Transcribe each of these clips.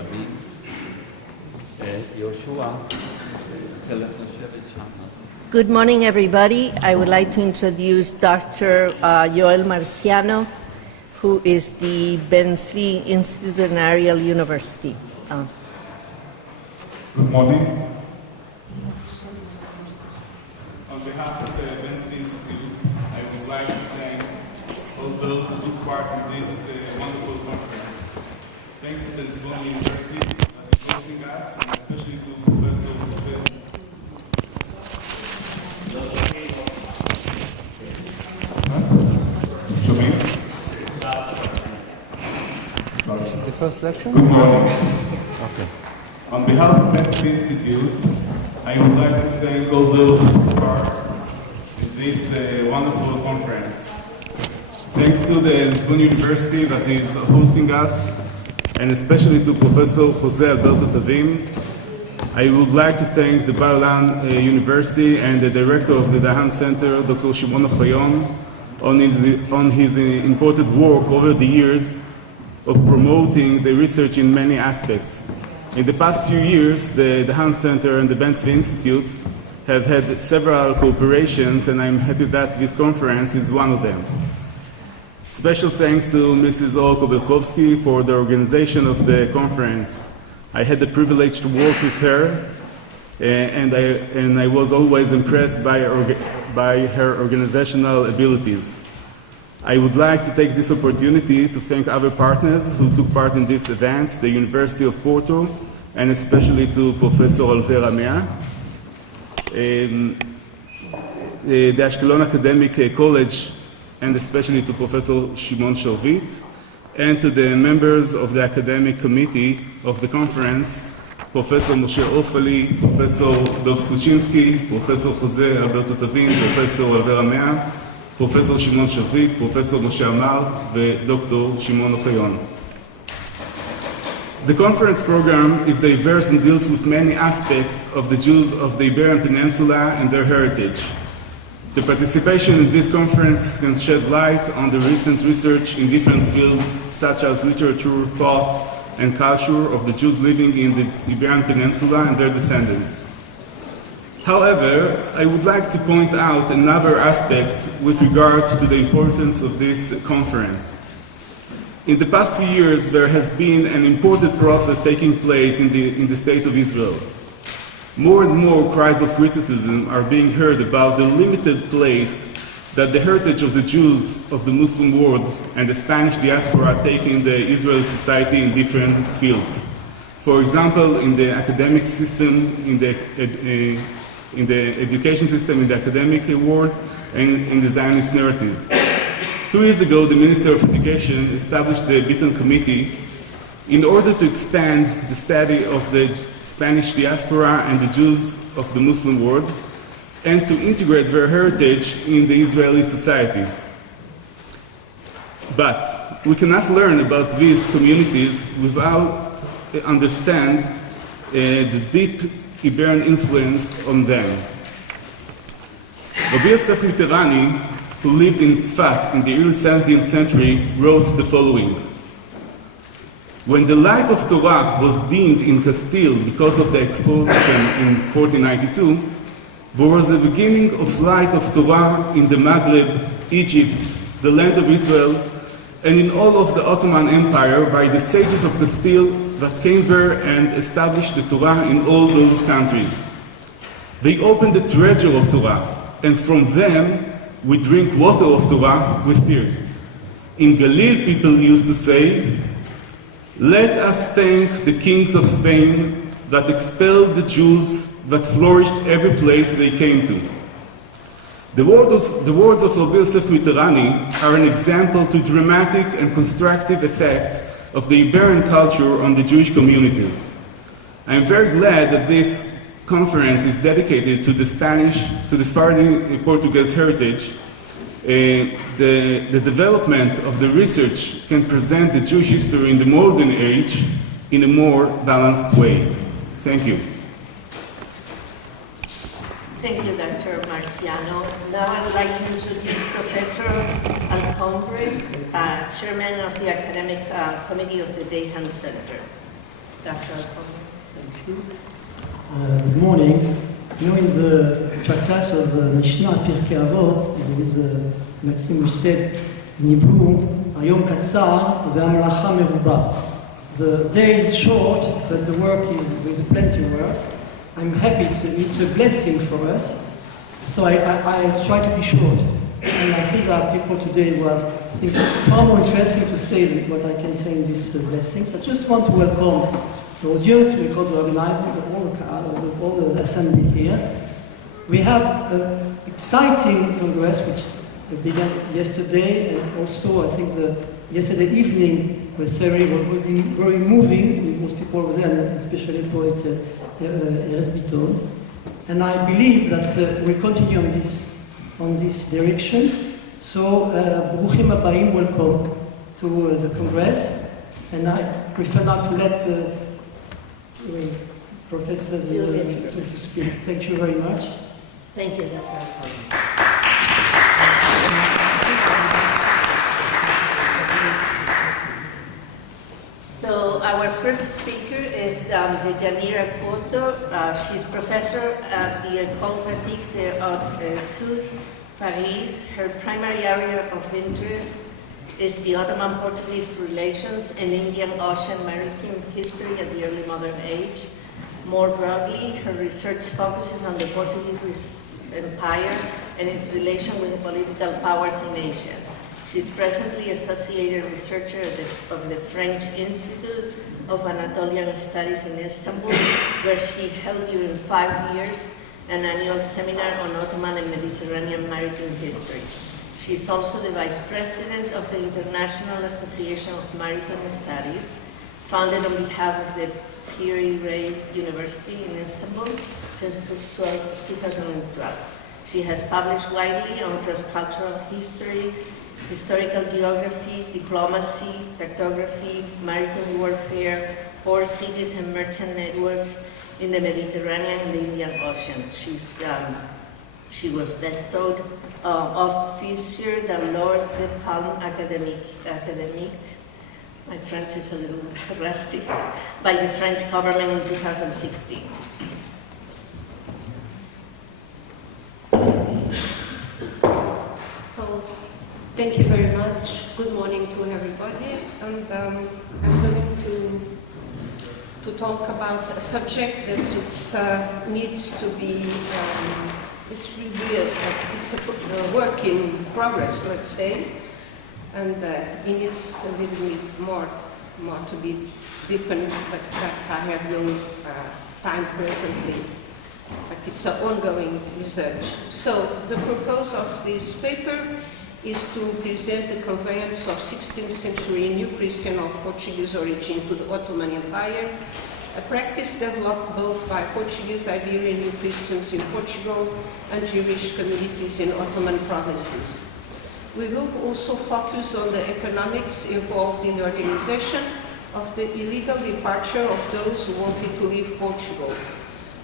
תבין. יהושע, תלך לשבת שם. Good morning, everybody. I would like to introduce Dr. Yoel Marciano, who is the Ben-Zvi Institute in Ariel University. Good morning. On behalf of the Ben-Zvi Institute, I would like to thank all those who took part in this wonderful conference. Thanks to the Sorbonne University for hosting us, and especially to Professor Yoel. This is the first lecture? Good morning. Okay. On behalf of the Ben-Zvi Institute, I would like to thank all those who took part in this wonderful conference. Thanks to the Sorbonne University that is hosting us, and especially to Professor Jose Alberto Tavim. I would like to thank the Bar-Ilan University and the director of the Dahan Center, Dr. Shimon Ochayon, on his important work over the years of promoting the research in many aspects. In the past few years, the Dahan Center and the Ben-Zvi Institute have had several cooperations, and I'm happy that this conference is one of them. Special thanks to Mrs. Or Kobelkowski for the organization of the conference. I had the privilege to work with her, and I was always impressed by her organizational abilities. I would like to take this opportunity to thank other partners who took part in this event, the University of Porto, and especially to Professor Olvera Mea, the Ashkelon Academic College, and especially to Professor Shimon Shovit, and to the members of the academic committee of the conference, Professor Moshe Ofali, Professor Dov Stuchinsky, Professor Jose Alberto Tavim, Professor Olvera Mea, Professor Shimon Shovit, Professor Moshe Amar, and Dr. Shimon Ochayon. The conference program is diverse and deals with many aspects of the Jews of the Iberian Peninsula and their heritage. The participation in this conference can shed light on the recent research in different fields such as literature, thought, and culture of the Jews living in the Iberian Peninsula and their descendants. However, I would like to point out another aspect with regard to the importance of this conference. In the past few years, there has been an important process taking place in the state of Israel. More and more cries of criticism are being heard about the limited place that the heritage of the Jews of the Muslim world and the Spanish diaspora take in the Israeli society in different fields. For example, in the academic system, in the education system, in the academic world, and in the Zionist narrative. 2 years ago, the Minister of Education established the Bodian Committee in order to expand the study of the Spanish diaspora and the Jews of the Muslim world, and to integrate their heritage in the Israeli society. But we cannot learn about these communities without understand the deep Iberian influence on them. Rabbi Yosef Mitterrani, who lived in Tzfat in the early 17th century, wrote the following: "When the light of Torah was dimmed in Castile because of the explosion in 1492, there was the beginning of light of Torah in the Maghreb, Egypt, the land of Israel, and in all of the Ottoman Empire by the sages of Castile that came there and established the Torah in all those countries. They opened the treasure of Torah, and from them we drink water of Torah with thirst. In Galil, people used to say, 'Let us thank the kings of Spain that expelled the Jews that flourished every place they came to.'" The words of Rabbi Yosef Mitterrani are an example to dramatic and constructive effect of the Iberian culture on the Jewish communities. I am very glad that this conference is dedicated to the Sephardic-Portuguese heritage. The development of the research can present the Jewish history in the modern age in a more balanced way. Thank you. Thank you, Dr. Marciano. Now I would like to introduce Professor Alcombre, Chairman of the Academic Committee of the Dahan Center. Thank you. Good morning. You know, in the tractate of the Mishnah, Pirkei Avot, there is a maxim which said in Hebrew, Hayom Katzar ve'hamalacha meruba. The day is short, but the work there's plenty of work. I'm happy, it's a blessing for us. So I try to be short. And I think there are people today who have things far more interesting to say than what I can say in this blessing. So I just want to welcome the audience, we call the organizers of all the assembly here. We have an exciting congress which began yesterday, and also I think yesterday evening was very moving. Most people were there, and especially for it, Eresbiton. And I believe that we'll continue on this direction. So, Bruchim Abayim, welcome to the Congress. And I prefer now to let the Professor to speak. Thank you very much. Thank you, Dr. So our first speaker is Dejanirah Couto. She's professor at the École Pratique de Études, Paris. Her primary area of interest is the Ottoman Portuguese relations and Indian Ocean maritime history at the early modern age. More broadly, her research focuses on the Portuguese Empire and its relation with the political powers in Asia. She's presently associated researcher of the French Institute of Anatolian Studies in Istanbul, where she held during 5 years an annual seminar on Ottoman and Mediterranean maritime history. She's also the vice president of the International Association of Maritime Studies, founded on behalf of the Piri University in Istanbul since 2012. She has published widely on cross-cultural history, historical geography, diplomacy, cartography, maritime warfare, port cities and merchant networks in the Mediterranean and the Indian Ocean. She was bestowed Officier de l'Ordre de Palme Académique, my French is a little rusty, by the French government in 2016. Thank you very much. Good morning to everybody. And I'm going to talk about a subject that needs to be, it's a work in progress, let's say, and it needs a little bit more to be deepened, but I have no time presently. But it's an ongoing research. So the purpose of this paper is to present the conveyance of 16th century New Christian of Portuguese origin to the Ottoman Empire, a practice developed both by Portuguese Iberian New Christians in Portugal and Jewish communities in Ottoman provinces. We will also focus on the economics involved in the organization of the illegal departure of those who wanted to leave Portugal.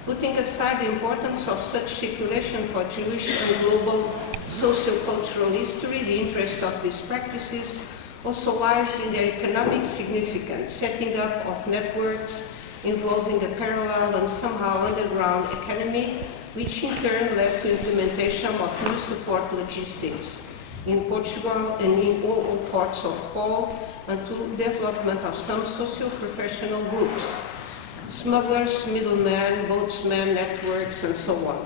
Putting aside the importance of such circulation for Jewish and global socio-cultural history, the interest of these practices also lies in their economic significance, setting up of networks involving a parallel and somehow underground economy, which in turn led to implementation of new support logistics in Portugal and in all parts of Gaul, and to development of some socio-professional groups, smugglers, middlemen, boatsmen, networks, and so on.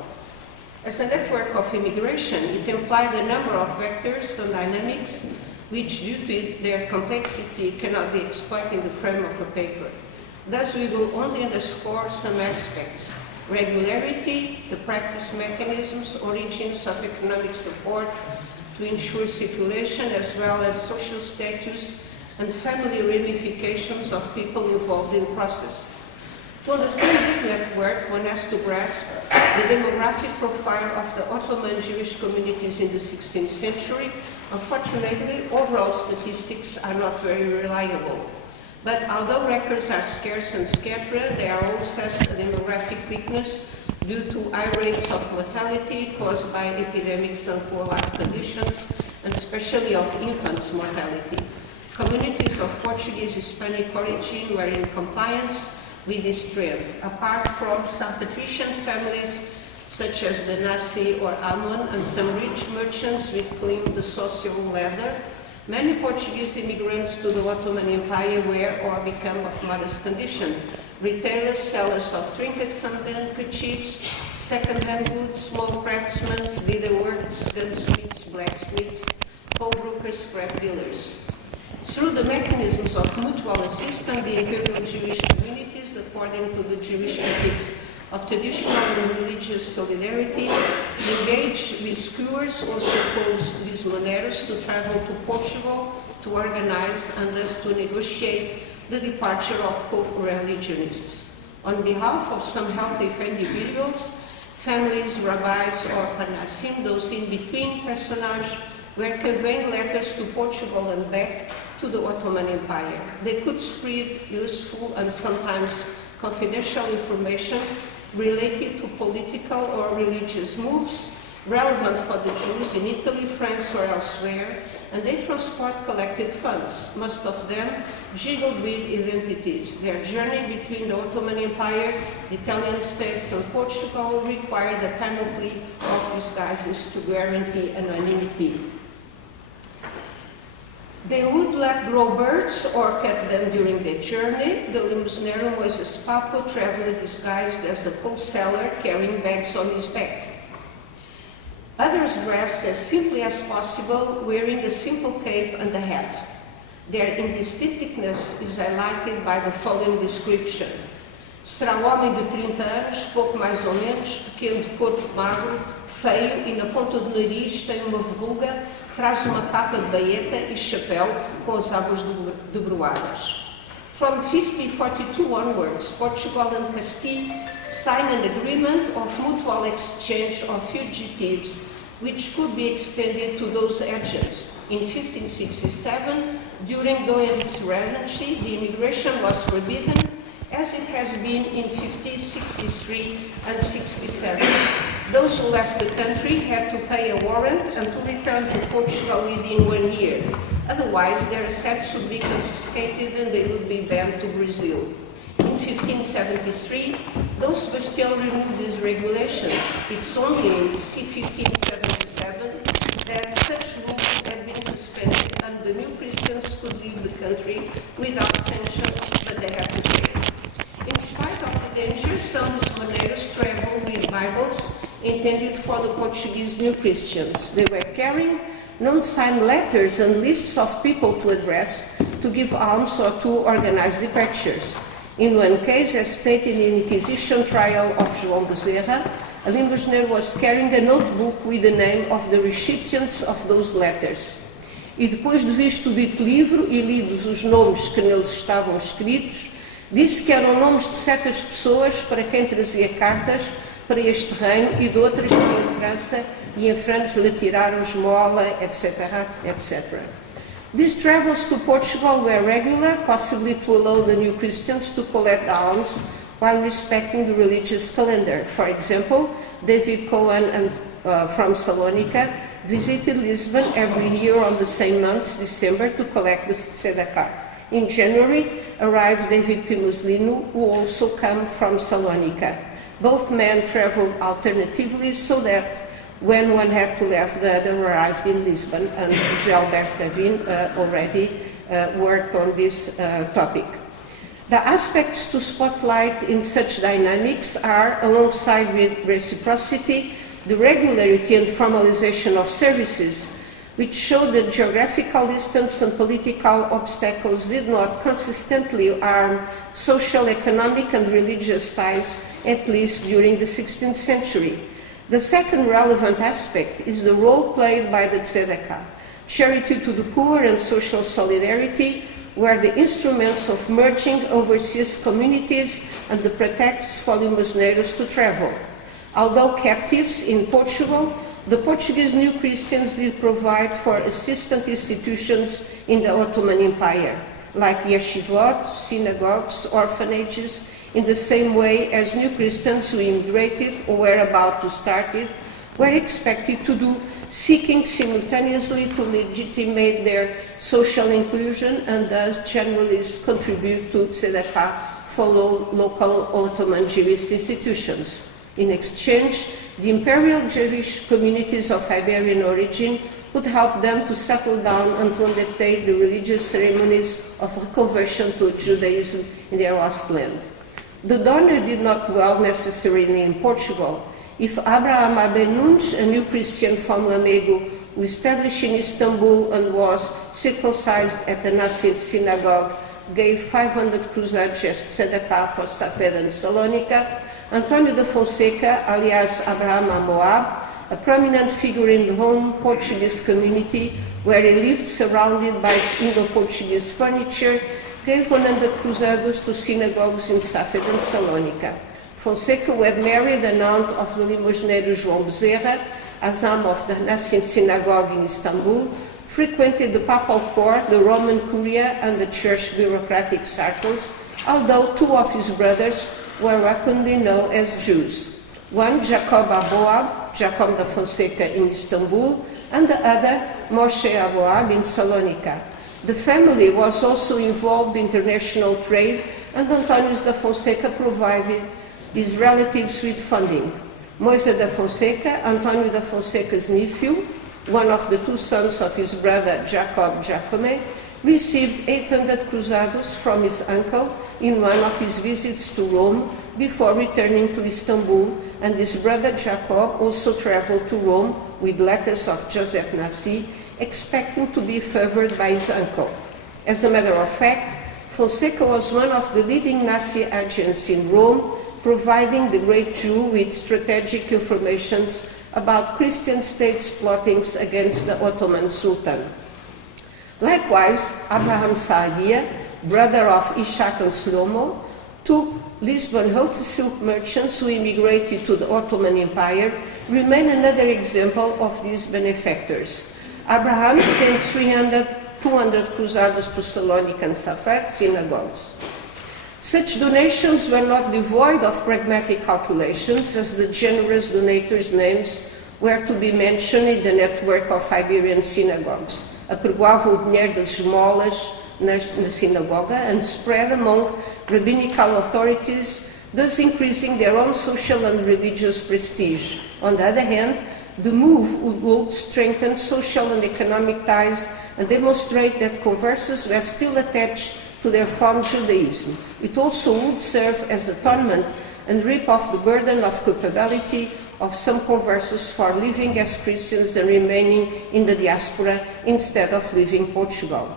As a network of immigration, it implied a number of vectors and dynamics which, due to their complexity, cannot be exploited in the frame of a paper. Thus, we will only underscore some aspects: regularity, the practice mechanisms, origins of economic support to ensure circulation, as well as social status and family ramifications of people involved in the process. To understand this network, one has to grasp the demographic profile of the Ottoman Jewish communities in the 16th century. Unfortunately, overall statistics are not very reliable. But although records are scarce and scattered, they are also a demographic weakness due to high rates of mortality caused by epidemics and poor life conditions, and especially of infants' mortality. Communities of Portuguese Hispanic origin were in compliance with this trend. Apart from some patrician families such as the Nação or Ammon and some rich merchants with claim the social ladder, many Portuguese immigrants to the Ottoman Empire were or became of modest condition. Retailers, sellers of trinkets and handkerchiefs, second-hand goods, small craftsmen, leatherworks, gunsmiths, blacksmiths, pawnbrokers, scrap dealers. Through the mechanisms of mutual assistance, the imperial Jewish communities, according to the Jewish ethics of traditional and religious solidarity, engaged with skewers, also called lisboneros, to travel to Portugal to organize and thus to negotiate the departure of co-religionists. On behalf of some healthy individuals, families, rabbis, or panasim, those in-between personages, were conveying letters to Portugal and back to the Ottoman Empire. They could spread useful and sometimes confidential information related to political or religious moves relevant for the Jews in Italy, France, or elsewhere, and they transport collected funds, most of them jiggled with identities. Their journey between the Ottoman Empire, the Italian states, and Portugal required a panoply of disguises to guarantee anonymity. They would let grow birds or cut them during their journey. The limosnero was a spapo traveling disguised as a wholesaler carrying bags on his back. Others dressed as simply as possible, wearing a simple cape and a hat. Their indistinctness is highlighted by the following description. Será um homem de 30 anos, pouco mais ou menos, pequeno de corpo magro, feio e na ponta do nariz tem uma verruga, traz uma capa de baeta e chapéu com as abas debruadas. From 1542 onwards, Portugal and Castile signed an agreement of mutual exchange of fugitives which could be extended to those agents. In 1567, during Doen's regency, the immigration was forbidden, as it has been in 1563 and 67. Those who left the country had to pay a warrant and to return to Portugal within 1 year. Otherwise, their assets would be confiscated and they would be banned to Brazil. In 1573, though Sebastian removed these regulations, it's only in 1577 that such rules had been suspended and the new Christians could leave the country without sanctions, but they had to pay. In spite of the danger, some missionaries traveled with Bibles intended for the Portuguese new Christians. They were carrying non-signed letters and lists of people to address, to give alms or to organize departures. In one case, as stated in the Inquisition trial of João Bezerra, a limosneiro was carrying a notebook with the name of the recipients of those letters. E depois de visto o dito livro e lidos os nomes que neles estavam escritos, disse que eram nomes de certas pessoas para quem trazia cartas para este reino e de outras que em França e em França lhe tiraram esmola, etc., etc. These travels to Portugal were regular, possibly to allow the new Christians to collect alms while respecting the religious calendar. For example, David Cohen from Salonika visited Lisbon every year on the same month, December, to collect the tzedakah. In January arrived David Pimuslino, who also came from Salonika. Both men traveled alternatively so that when one had to leave, the other arrived in Lisbon, and Gilbert Davin already worked on this topic. The aspects to spotlight in such dynamics are, alongside with reciprocity, the regularity and formalization of services, which show that geographical distance and political obstacles did not consistently harm social, economic, and religious ties, at least during the 16th century. The second relevant aspect is the role played by the tzedakah. Charity to the poor and social solidarity were the instruments of merging overseas communities and the pretexts for limosneiros to travel. Although captives in Portugal, the Portuguese new Christians did provide for assistant institutions in the Ottoman Empire, like yeshivot, synagogues, orphanages, in the same way as new Christians who immigrated or were about to start it were expected to do, seeking simultaneously to legitimate their social inclusion and thus generally contribute to tzedakah follow local Ottoman Jewish institutions. In exchange, the imperial Jewish communities of Iberian origin would help them to settle down and to undertake the religious ceremonies of conversion to Judaism in their lost land. The donor did not dwell necessarily in Portugal. If Abraham Abenunc, a new Christian from Lamego, who established in Istanbul and was circumcised at the Nação synagogue, gave 500 cruzados as tzedakah for Safed and Salonika, Antonio de Fonseca, alias Abraham Moab, a prominent figure in the home Portuguese community where he lived surrounded by Indo-Portuguese furniture, gave 100 cruzados to synagogues in Safed and Salonika. Fonseca, who had married an aunt of the limogeneiro João Bezerra, Azam of the Nação synagogue in Istanbul, frequented the papal court, the Roman Curia, and the church bureaucratic circles, although two of his brothers were openly known as Jews. One, Jacob Aboab, Jacob de Fonseca in Istanbul, and the other, Moshe Aboab in Salonika. The family was also involved in international trade, and Antonio de Fonseca provided his relatives with funding. Moisés de Fonseca, Antonio de Fonseca's nephew, one of the two sons of his brother Jacob Jacome, received 800 cruzados from his uncle in one of his visits to Rome before returning to Istanbul, and his brother Jacob also traveled to Rome with letters of Joseph Nassi, expecting to be favored by his uncle. As a matter of fact, Fonseca was one of the leading Nazi agents in Rome, providing the great Jew with strategic informations about Christian states' plottings against the Ottoman Sultan. Likewise, Abraham Saadia, brother of Ishak and Shlomo, two Lisbon Hautes silk merchants who immigrated to the Ottoman Empire, remain another example of these benefactors. Abraham sent 200 cruzados to Salonika and Safed synagogues. Such donations were not devoid of pragmatic calculations, as the generous donators' names were to be mentioned in the network of Iberian synagogues. Apregoava o dinheiro das esmolas na sinagoga and spread among rabbinical authorities, thus increasing their own social and religious prestige. On the other hand, the move would strengthen social and economic ties and demonstrate that conversos were still attached to their former Judaism. It also would serve as atonement and rip off the burden of culpability of some conversos for living as Christians and remaining in the diaspora instead of leaving Portugal.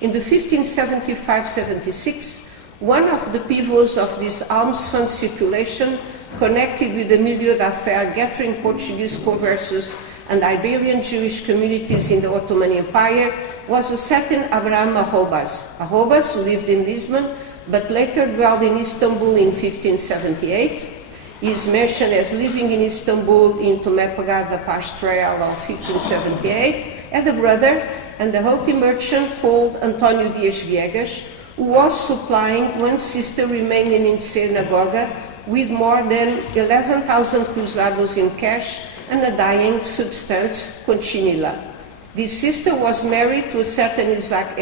In the 1575-76, one of the pivots of this alms fund circulation, connected with the milieu d'affaires gathering Portuguese conversos and Iberian Jewish communities in the Ottoman Empire, was a certain Abraham Arrobas. Arrobas, who lived in Lisbon, but later dwelled in Istanbul in 1578. He is mentioned as living in Istanbul in Tomé Pagada Pastoral of 1578, had a brother and a healthy merchant called Antonio Dias Viegas, who was supplying one sister remaining in synagogue with more than 11,000 cruzados in cash and a dying substance, conchinilla. This sister was married to a certain Isaac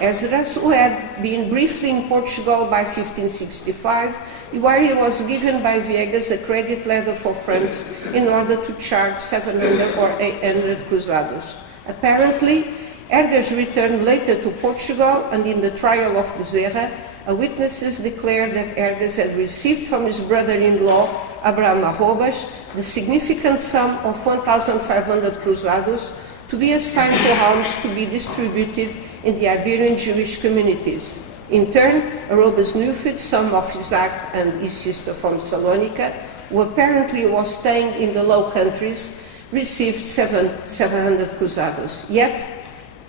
Esdras, who had been briefly in Portugal by 1565, where he was given by Viegas a credit letter for France in order to charge 700 or 800 cruzados. Apparently, Ergas returned later to Portugal, and in the trial of Bezerra, witnesses declared that Ergas had received from his brother-in-law, Abraham Arrobas, the significant sum of 1,500 cruzados to be assigned to alms to be distributed in the Iberian Jewish communities. In turn, Arrobas Nufit, son of Isaac and his sister from Salonika, who apparently was staying in the Low Countries, received 700 cruzados. Yet,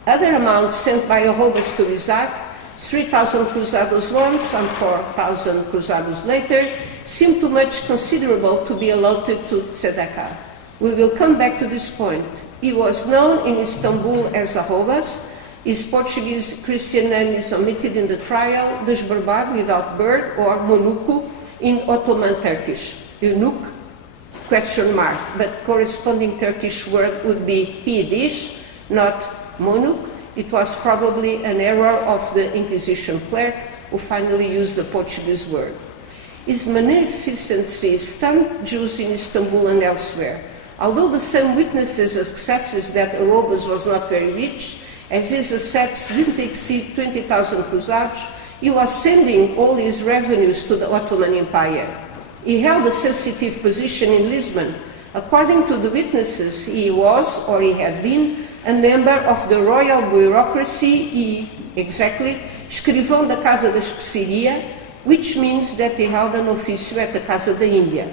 other amounts sent by Arrobas to Isaac, 3,000 cruzados once and 4,000 cruzados later, seem too much considerable to be allotted to tzedakah. We will come back to this point. He was known in Istanbul as Arrobas. His Portuguese Christian name is omitted in the trial, Desbarbad without bird, or Monuku in Ottoman Turkish. Eunuch, ? But corresponding Turkish word would be Pidish, not Monuk. It was probably an error of the Inquisition clerk who finally used the Portuguese word. His magnificency stunned Jews in Istanbul and elsewhere. Although the same witnesses accesses that Arobas was not very rich, as his assets didn't exceed 20,000 cruzados, he was sending all his revenues to the Ottoman Empire. He held a sensitive position in Lisbon. According to the witnesses, he was, or he had been, a member of the royal bureaucracy, escrivão da Casa da Especiaria, which means that he held an officio at the Casa da Índia.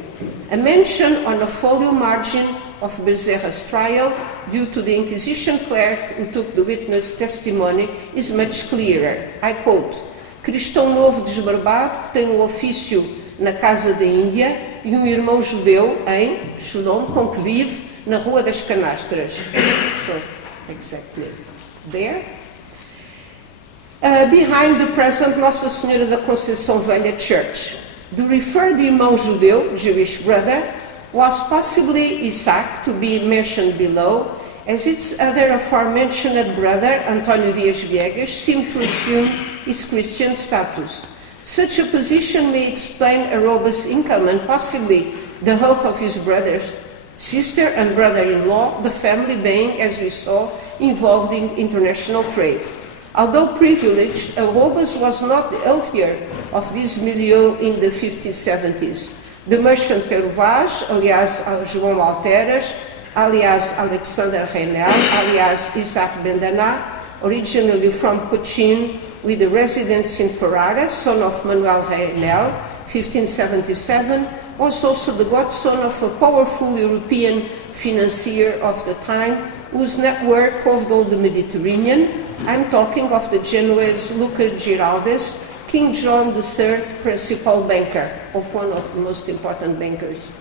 A mention on a folio margin of Bezerra's trial, due to the Inquisition clerk who took the witness testimony, is much clearer. I quote, cristão novo desbarbado que tem um ofício na Casa da Índia e um irmão judeu em Shalom, com que vive na Rua das Canastras. So, exactly there. Behind the present Nossa Senhora da Conceição Velha Church. The referred irmão judeu, Jewish brother, was possibly Isaac, to be mentioned below, as its other aforementioned brother, António Dias Viegas, seemed to assume his Christian status. Such a position may explain Arobas' income and possibly the health of his brothers, sister and brother-in-law, the family being, as we saw, involved in international trade. Although privileged, Arobas was not the healthier of this milieu in the 50s, 70s. The merchant Pervaz, alias João Alteras, alias Alexander Reinel, alias Isaac Ben-Naeh, originally from Cochin, with a residence in Ferrara, son of Manuel Reinel, 1577, was also the godson of a powerful European financier of the time, whose network covered all the Mediterranean. I'm talking of the Genoese Luca Giraldes, King John III principal banker, of one of the most important bankers.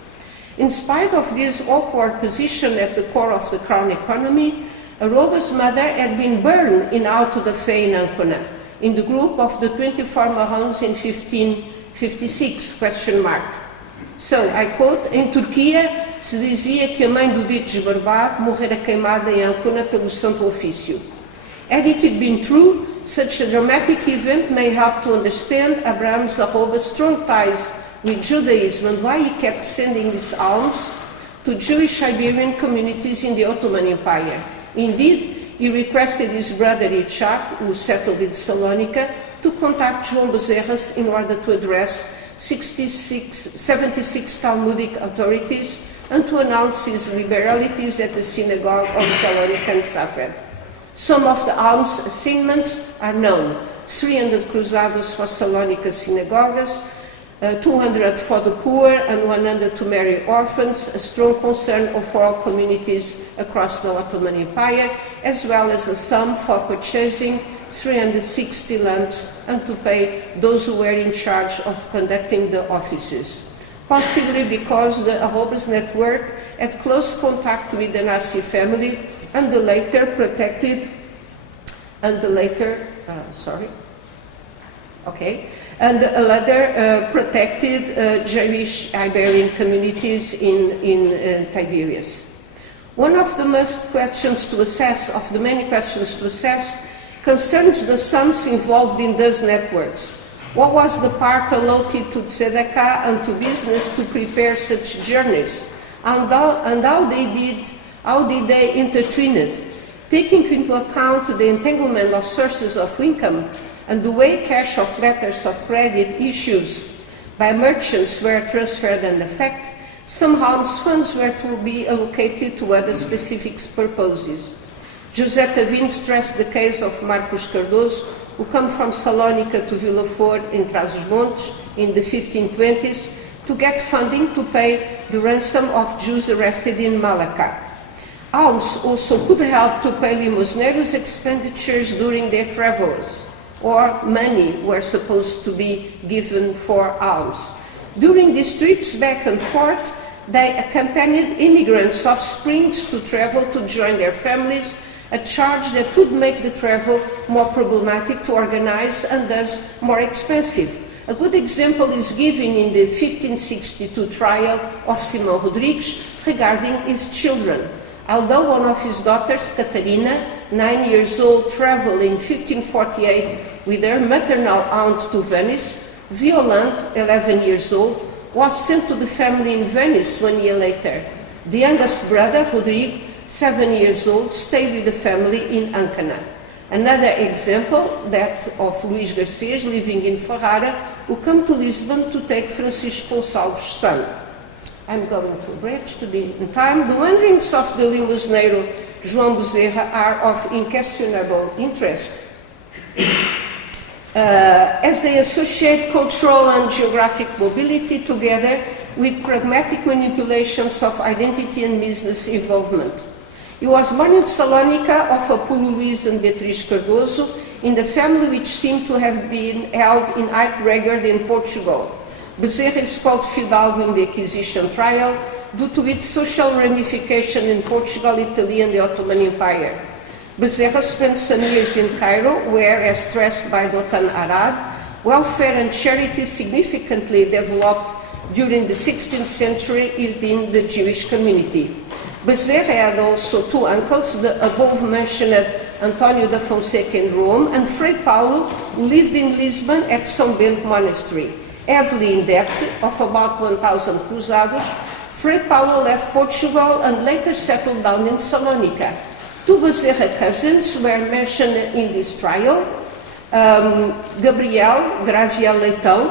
In spite of this awkward position at the core of the crown economy, Arobas' mother had been burned in Alto da Fé in Ancona, in the group of the 24 Marrons in 1556, question mark. So, I quote, em Turquia se dizia que a mãe do dito desbarbado morrera queimada em Ancona pelo Santo Ofício. Had it been true, such a dramatic event may help to understand Abraham Arobas' strong ties with Judaism and why he kept sending his alms to Jewish Iberian communities in the Ottoman Empire. Indeed, he requested his brother Itzhak, who settled in Salonika, to contact João Bezerras in order to address 76 Talmudic authorities and to announce his liberalities at the synagogue of Salonika and Safed. Some of the alms assignments are known: 300 cruzados for Salonika synagogues, 200 for the poor, and 100 to marry orphans, a strong concern for all communities across the Ottoman Empire, as well as a sum for purchasing 360 lamps and to pay those who were in charge of conducting the offices. Possibly because the Arobas network had close contact with the Nazi family and the later protected, Jewish Iberian communities in Tiberias. One of the many questions to assess concerns the sums involved in those networks. What was the part allotted to tzedakah and to business to prepare such journeys? And how did they intertwine it? Taking into account the entanglement of sources of income and the way cash of letters of credit issues by merchants were transferred and effect, some alms funds were to be allocated to other specific purposes. José Tavin stressed the case of Marcos Cardoso, who came from Salónica to Villafort in Trás-os-Montes in the 1520s to get funding to pay the ransom of Jews arrested in Malacca. Alms also could help to pay limosneros' expenditures during their travels, or money were supposed to be given for alms. During these trips back and forth, they accompanied immigrants' offsprings to travel to join their families, a charge that would make the travel more problematic to organize and thus more expensive. A good example is given in the 1562 trial of Simão Rodrigues regarding his children. Although one of his daughters, Catarina, 9 years old, traveled in 1548 with her maternal aunt to Venice, Violante, 11 years old, was sent to the family in Venice 1 year later. The youngest brother, Rodrigo, 7 years old, stayed with the family in Ancona. Another example, that of Luís Garcês, living in Ferrara, who came to Lisbon to take Francisco Gonçalves' son. I'm going to bridge to be in time. The wanderings of the limosneiro João Bezerra are of unquestionable interest, as they associate cultural and geographic mobility together with pragmatic manipulations of identity and business involvement. He was born in Salonica of Apolo Luís and Beatriz Cardoso, in the family which seemed to have been held in high regard in Portugal. Bezerra is called Fidalgo in the Acquisition trial due to its social ramification in Portugal, Italy, and the Ottoman Empire. Bezerra spent some years in Cairo, where, as stressed by Dotan Arad, welfare and charity significantly developed during the 16th century within the Jewish community. Bezerra had also two uncles, the above-mentioned Antonio da Fonseca in Rome and Frei Paulo, who lived in Lisbon at São Bento Monastery. Heavily in debt of about 1,000 cruzados, Frei Paulo left Portugal and later settled down in Salonica. Two Bezerra cousins were mentioned in this trial, Gabriel Gravia Leitão,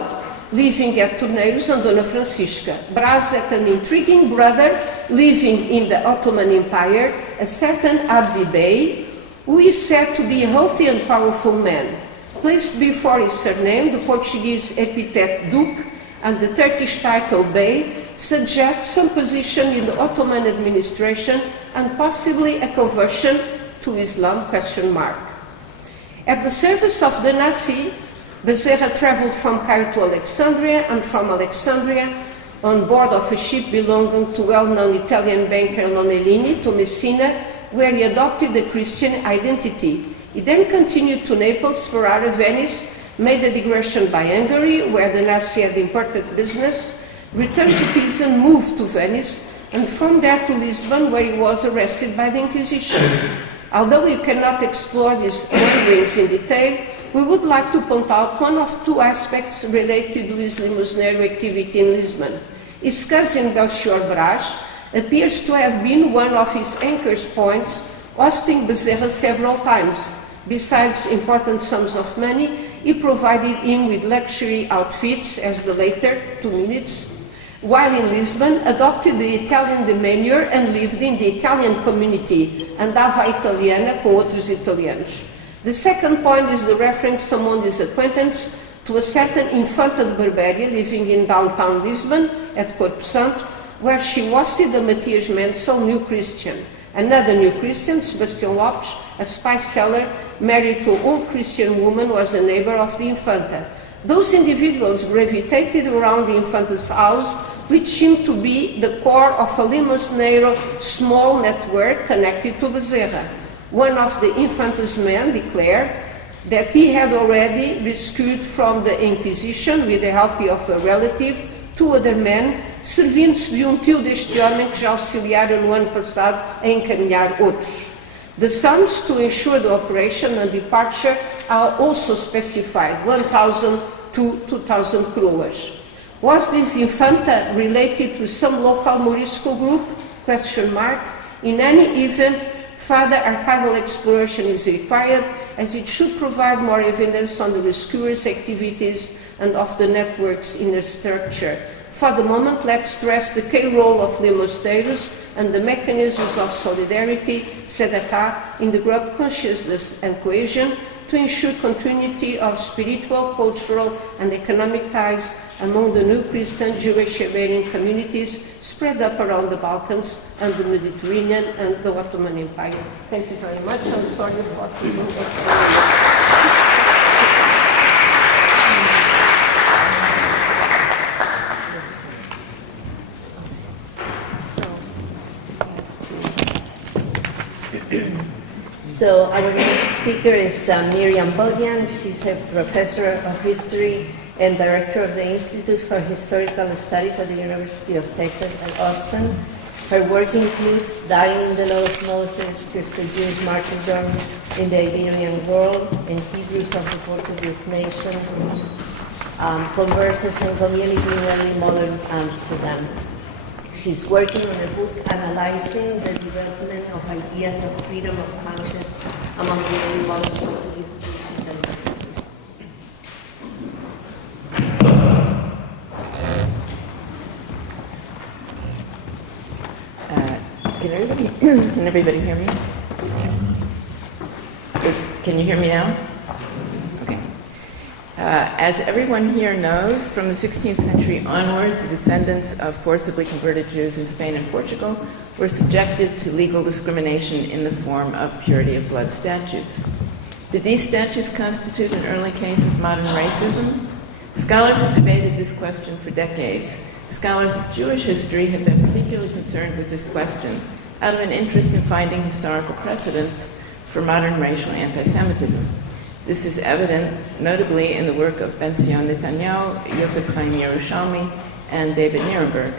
living at Torneiros, and Dona Francisca. Brazet, an intriguing brother living in the Ottoman Empire, a certain Abdi Bey, who is said to be a healthy and powerful man. Placed before his surname, the Portuguese epithet Duke and the Turkish title Bey suggests some position in the Ottoman administration and possibly a conversion to Islam, ? At the service of the Nazis, Bezerra traveled from Cairo to Alexandria, and from Alexandria on board of a ship belonging to well-known Italian banker Lonellini to Messina, where he adopted the Christian identity. He then continued to Naples, Ferrara, Venice, made a digression by Hungary, where the Nazi had important business, returned to Pisa, moved to Venice, and from there to Lisbon, where he was arrested by the Inquisition. Although we cannot explore these wanderings in detail, we would like to point out one of two aspects related to his limosneiro activity in Lisbon. His cousin Belchior Brás appears to have been one of his anchor points, hosting Bezerra several times. Besides important sums of money, he provided him with luxury outfits, as the later 2 minutes, while in Lisbon, adopted the Italian demeanor and lived in the Italian community, andava italiana com outros italianos. The second point is the reference among his acquaintance to a certain Infanta de Barberia living in downtown Lisbon at Corpo Santo, where she hosted the Matias Mensel new Christian. Another new Christian, Sebastião Lopes, a spice seller married to an old Christian woman, was a neighbor of the Infanta. Those individuals gravitated around the Infanta's house, which seemed to be the core of a limosneiro small network connected to Bezerra. One of the Infanta's men declared that he had already rescued from the Inquisition, with the help of a relative, 2 other men, servindo-se de tio deste homem que já auxiliara no ano passado a encaminhar outros. The sums to ensure the operation and departure are also specified, 1,000 to 2,000 coroas. Was this Infanta related to some local Morisco group? ? In any event, further archival exploration is required, as it should provide more evidence on the rescuers' activities and of the network's inner structure. For the moment, let's stress the key role of limosneiros and the mechanisms of solidarity, tzedakah, in the group consciousness and cohesion to ensure continuity of spiritual, cultural, and economic ties among the new Christian Jewish Iberian communities spread up around the Balkans and the Mediterranean and the Ottoman Empire. Thank you very much. I'm sorry for the explanation. So our next speaker is Miriam Bodian. She's a professor of history and director of the Institute for Historical Studies at the University of Texas at Austin. Her work includes Dying in the Law of Moses, 50 Jewish Martyrdom in the Iberian World, and Hebrews of the Portuguese Nation, Conversos and Community in Early Modern Amsterdam. She's working on a book analyzing the development of ideas of freedom of conscience among the early modern Portuguese-Jewish Imagination. Can everybody hear me? Can you hear me now? Okay. As everyone here knows, from the 16th century onward, the descendants of forcibly converted Jews in Spain and Portugal were subjected to legal discrimination in the form of purity of blood statutes. Did these statutes constitute an early case of modern racism? Scholars have debated this question for decades. Scholars of Jewish history have been particularly concerned with this question out of an interest in finding historical precedents for modern racial anti-Semitism. This is evident notably in the work of Ben-Zvi Yosef Chaim Yerushalmi, and David Nirenberg.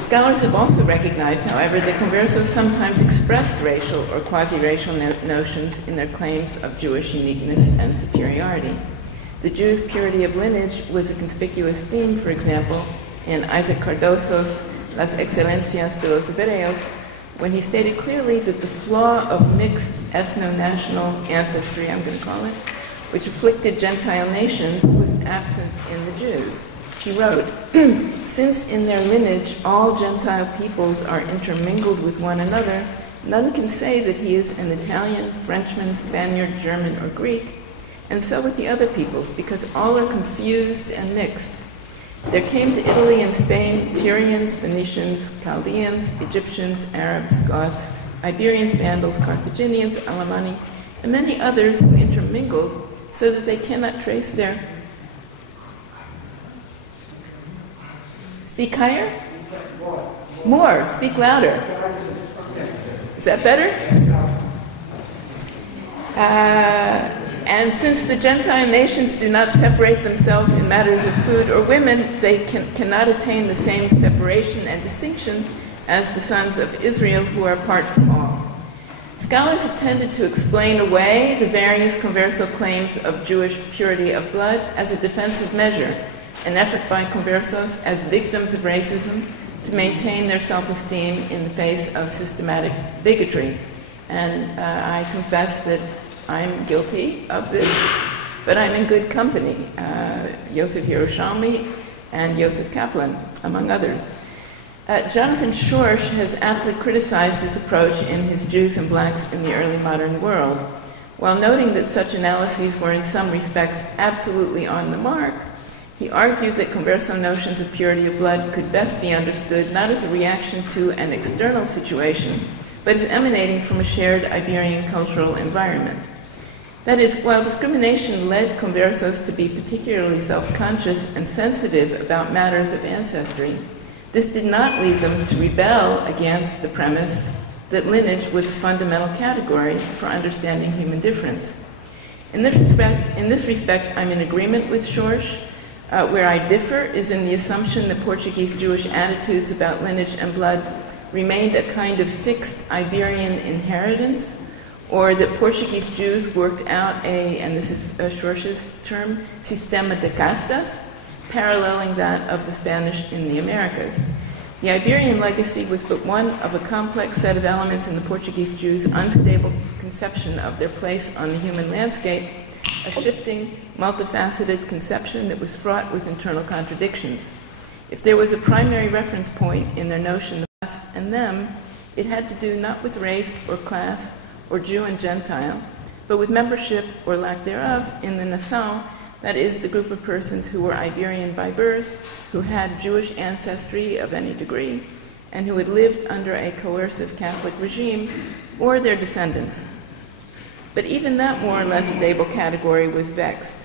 Scholars have also recognized, however, that Conversos sometimes expressed racial or quasi-racial notions in their claims of Jewish uniqueness and superiority. The Jews' purity of lineage was a conspicuous theme, for example, in Isaac Cardoso's Las Excelencias de los Hebreos, when he stated clearly that the flaw of mixed ethno-national ancestry, I'm going to call it, which afflicted Gentile nations, was absent in the Jews. He wrote, "Since in their lineage all Gentile peoples are intermingled with one another, none can say that he is an Italian, Frenchman, Spaniard, German, or Greek, and so with the other peoples, because all are confused and mixed. There came to Italy and Spain Tyrians, Phoenicians, Chaldeans, Egyptians, Arabs, Goths, Iberians, Vandals, Carthaginians, Alemanni, and many others who intermingled so that they cannot trace their..." Speak higher? More. Speak louder. Is that better? And since the Gentile nations do not separate themselves in matters of food or women, they cannot attain the same separation and distinction as the sons of Israel who are apart from all. Scholars have tended to explain away the various converso claims of Jewish purity of blood as a defensive measure, an effort by conversos as victims of racism to maintain their self-esteem in the face of systematic bigotry. And I confess that I'm guilty of this, but I'm in good company. Yosef Yerushalmi and Yosef Kaplan, among others. Jonathan Schorsch has aptly criticized this approach in his Jews and Blacks in the Early Modern World. While noting that such analyses were in some respects absolutely on the mark, he argued that converso notions of purity of blood could best be understood not as a reaction to an external situation, but as emanating from a shared Iberian cultural environment. That is, while discrimination led conversos to be particularly self-conscious and sensitive about matters of ancestry, this did not lead them to rebel against the premise that lineage was a fundamental category for understanding human difference. In this respect, I'm in agreement with Schorsch. Where I differ is in the assumption that Portuguese-Jewish attitudes about lineage and blood remained a kind of fixed Iberian inheritance, or that Portuguese Jews worked out and this is Schorsch's term, sistema de castas, paralleling that of the Spanish in the Americas. The Iberian legacy was but one of a complex set of elements in the Portuguese Jews' unstable conception of their place on the human landscape, a shifting, multifaceted conception that was fraught with internal contradictions. If there was a primary reference point in their notion of us and them, it had to do not with race or class or Jew and Gentile, but with membership or lack thereof in the Nação, that is, the group of persons who were Iberian by birth, who had Jewish ancestry of any degree, and who had lived under a coercive Catholic regime, or their descendants. But even that more or less stable category was vexed.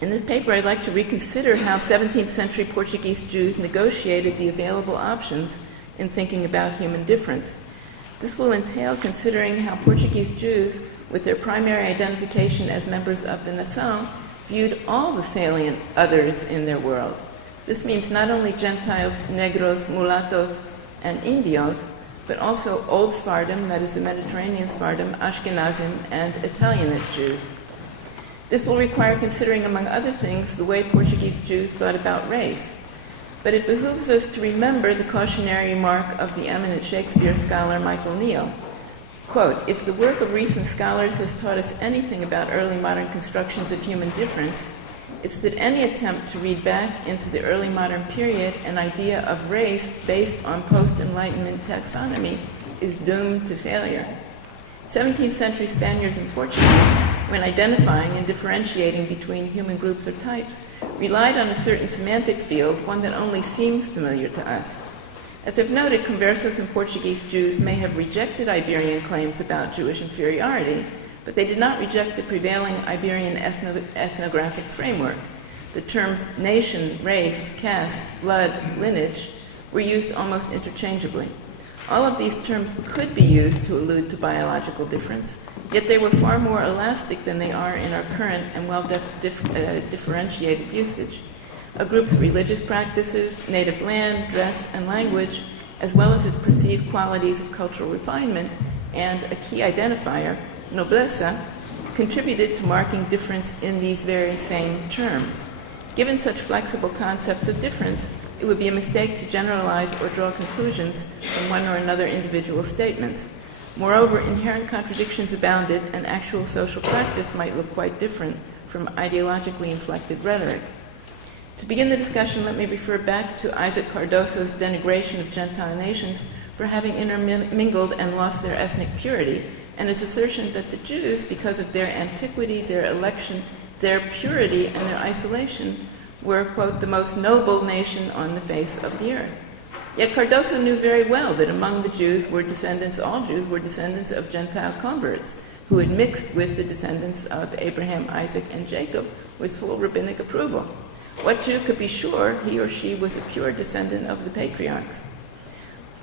In this paper, I'd like to reconsider how 17th century Portuguese Jews negotiated the available options in thinking about human difference. This will entail considering how Portuguese Jews, with their primary identification as members of the Nação, viewed all the salient others in their world. This means not only Gentiles, Negros, mulatos, and Indios, but also Old Sephardim, that is the Mediterranean Sephardim, Ashkenazim, and Italianate Jews. This will require considering, among other things, the way Portuguese Jews thought about race. But it behooves us to remember the cautionary remark of the eminent Shakespeare scholar Michael Neal. Quote, "If the work of recent scholars has taught us anything about early modern constructions of human difference, it's that any attempt to read back into the early modern period an idea of race based on post-Enlightenment taxonomy is doomed to failure." 17th century Spaniards and Portuguese, when identifying and differentiating between human groups or types, relied on a certain semantic field, one that only seems familiar to us. As I've noted, Conversos and Portuguese Jews may have rejected Iberian claims about Jewish inferiority, but they did not reject the prevailing Iberian ethnographic framework. The terms nation, race, caste, blood, lineage were used almost interchangeably. All of these terms could be used to allude to biological difference, yet they were far more elastic than they are in our current and well-differentiated usage. A group's religious practices, native land, dress, and language, as well as its perceived qualities of cultural refinement and a key identifier, nobleza, contributed to marking difference in these very same terms. Given such flexible concepts of difference, it would be a mistake to generalize or draw conclusions from one or another individual statements. Moreover, inherent contradictions abounded, and actual social practice might look quite different from ideologically inflected rhetoric. To begin the discussion, let me refer back to Isaac Cardoso's denigration of Gentile nations for having intermingled and lost their ethnic purity, and his assertion that the Jews, because of their antiquity, their election, their purity, and their isolation, were, quote, the most noble nation on the face of the earth. Yet Cardoso knew very well that among the Jews were descendants, all Jews were descendants of Gentile converts, who had mixed with the descendants of Abraham, Isaac, and Jacob with full rabbinic approval. What Jew could be sure he or she was a pure descendant of the patriarchs?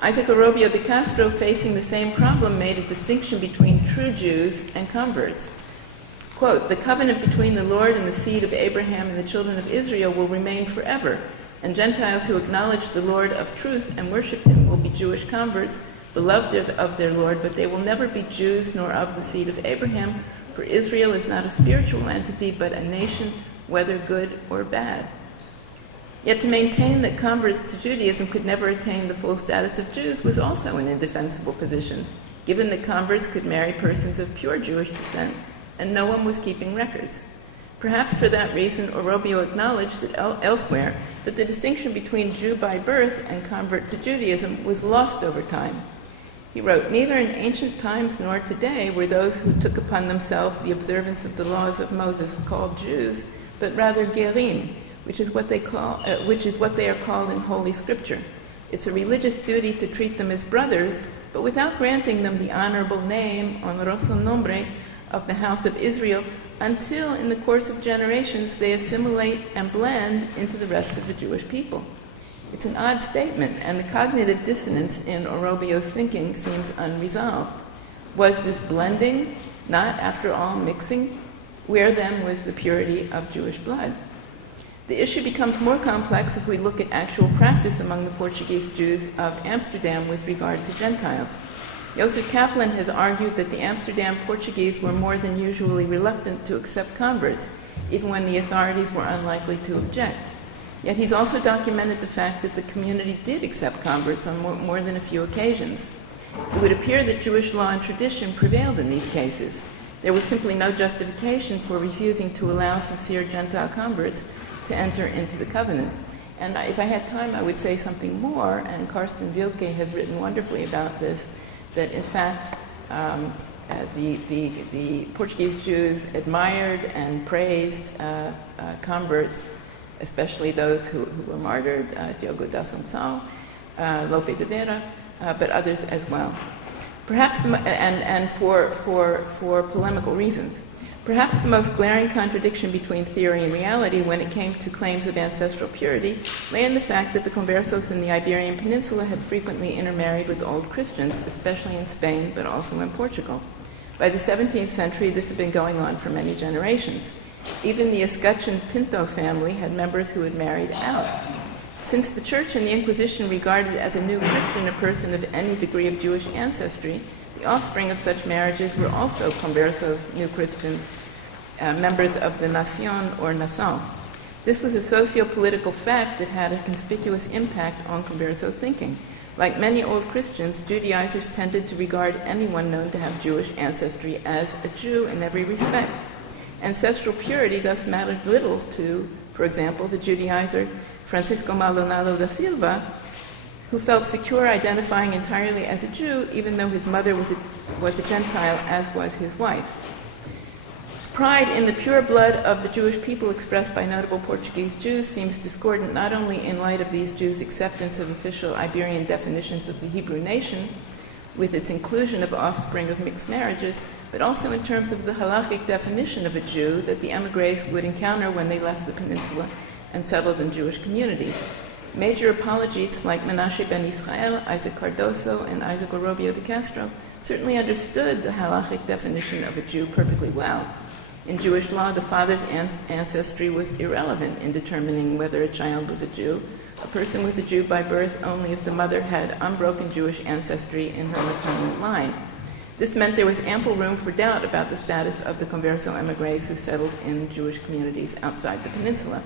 Isaac Orobio de Castro, facing the same problem, made a distinction between true Jews and converts. Quote, "The covenant between the Lord and the seed of Abraham and the children of Israel will remain forever, and Gentiles who acknowledge the Lord of truth and worship him will be Jewish converts, beloved of their Lord, but they will never be Jews nor of the seed of Abraham, for Israel is not a spiritual entity, but a nation, whether good or bad." Yet to maintain that converts to Judaism could never attain the full status of Jews was also an indefensible position, given that converts could marry persons of pure Jewish descent, and no one was keeping records. Perhaps for that reason, Orobio acknowledged that elsewhere that the distinction between Jew by birth and convert to Judaism was lost over time. He wrote, "Neither in ancient times nor today were those who took upon themselves the observance of the laws of Moses called Jews, but rather Gerim, which is what they are called in Holy Scripture. It's a religious duty to treat them as brothers, but without granting them the honorable name, honroso nombre, of the house of Israel, until in the course of generations they assimilate and blend into the rest of the Jewish people." It's an odd statement, and the cognitive dissonance in Orobio's thinking seems unresolved. Was this blending, not after all mixing? Where then was the purity of Jewish blood? The issue becomes more complex if we look at actual practice among the Portuguese Jews of Amsterdam with regard to Gentiles. Joseph Kaplan has argued that the Amsterdam Portuguese were more than usually reluctant to accept converts, even when the authorities were unlikely to object. Yet he's also documented the fact that the community did accept converts on more than a few occasions. It would appear that Jewish law and tradition prevailed in these cases. There was simply no justification for refusing to allow sincere Gentile converts to enter into the covenant. And if I had time, I would say something more, and Karsten Wilke has written wonderfully about this, that in fact the Portuguese Jews admired and praised converts, especially those who were martyred, Diogo da Assunção, Lope de Vera, but others as well. Perhaps, and for polemical reasons. Perhaps the most glaring contradiction between theory and reality when it came to claims of ancestral purity lay in the fact that the Conversos in the Iberian Peninsula had frequently intermarried with old Christians, especially in Spain, but also in Portugal. By the 17th century, this had been going on for many generations. Even the Escutcheon Pinto family had members who had married out. Since the Church and the Inquisition regarded as a new Christian a person of any degree of Jewish ancestry, the offspring of such marriages were also conversos, new Christians, members of the Nación or Nação. This was a socio-political fact that had a conspicuous impact on converso thinking. Like many old Christians, Judaizers tended to regard anyone known to have Jewish ancestry as a Jew in every respect. Ancestral purity thus mattered little to, for example, the Judaizer Francisco Maldonado da Silva, who felt secure identifying entirely as a Jew, even though his mother was a Gentile, as was his wife. Pride in the pure blood of the Jewish people expressed by notable Portuguese Jews seems discordant not only in light of these Jews' acceptance of official Iberian definitions of the Hebrew nation, with its inclusion of offspring of mixed marriages, but also in terms of the halachic definition of a Jew that the émigrés would encounter when they left the peninsula and settled in Jewish communities. Major apologists like Menashe ben Israel, Isaac Cardoso, and Isaac Orobio de Castro certainly understood the halachic definition of a Jew perfectly well. In Jewish law, the father's ancestry was irrelevant in determining whether a child was a Jew. A person was a Jew by birth only if the mother had unbroken Jewish ancestry in her maternal line. This meant there was ample room for doubt about the status of the converso émigrés who settled in Jewish communities outside the peninsula.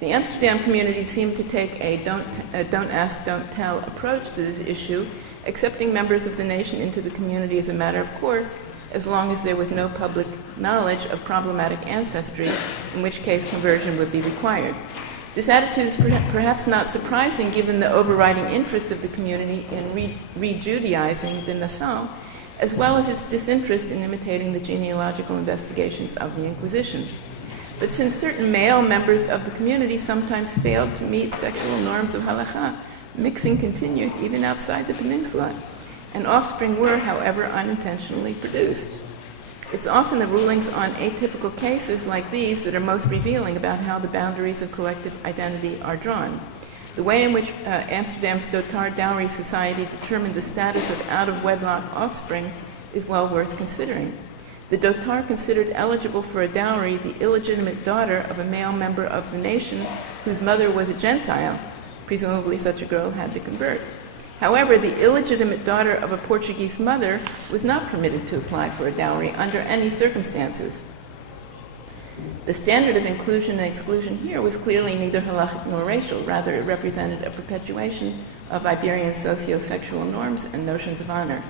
The Amsterdam community seemed to take a don't ask, don't tell approach to this issue, accepting members of the nation into the community as a matter of course, as long as there was no public knowledge of problematic ancestry, in which case conversion would be required. This attitude is perhaps not surprising given the overriding interest of the community in re-Judaizing the Nação, as well as its disinterest in imitating the genealogical investigations of the Inquisition. But since certain male members of the community sometimes failed to meet sexual norms of halakha, mixing continued even outside the peninsula, and offspring were, however, unintentionally produced. It's often the rulings on atypical cases like these that are most revealing about how the boundaries of collective identity are drawn. The way in which Amsterdam's Dotar Dowry Society determined the status of out-of-wedlock offspring is well worth considering. The Dotar considered eligible for a dowry the illegitimate daughter of a male member of the nation whose mother was a Gentile. Presumably such a girl had to convert. However, the illegitimate daughter of a Portuguese mother was not permitted to apply for a dowry under any circumstances. The standard of inclusion and exclusion here was clearly neither halachic nor racial. Rather, it represented a perpetuation of Iberian socio-sexual norms and notions of honor.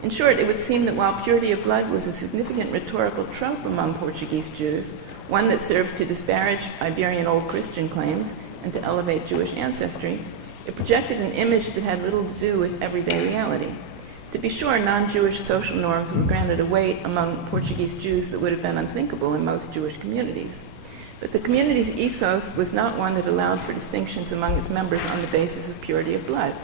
In short, it would seem that while purity of blood was a significant rhetorical trope among Portuguese Jews, one that served to disparage Iberian Old Christian claims and to elevate Jewish ancestry, it projected an image that had little to do with everyday reality. To be sure, non-Jewish social norms were granted a weight among Portuguese Jews that would have been unthinkable in most Jewish communities. But the community's ethos was not one that allowed for distinctions among its members on the basis of purity of blood.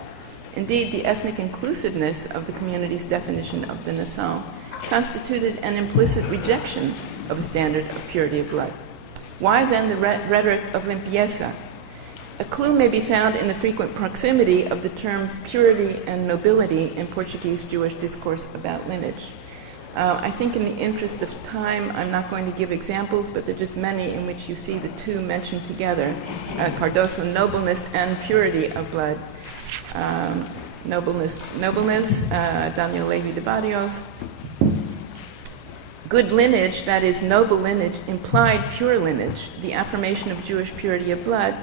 Indeed, the ethnic inclusiveness of the community's definition of the Nação constituted an implicit rejection of a standard of purity of blood. Why then the rhetoric of limpieza? A clue may be found in the frequent proximity of the terms purity and nobility in Portuguese Jewish discourse about lineage. I think in the interest of time, I'm not going to give examples, but there are just many in which you see the two mentioned together. Cardoso, nobleness and purity of blood. Nobleness, Daniel Levy de Barrios. Good lineage, that is noble lineage, implied pure lineage. The affirmation of Jewish purity of blood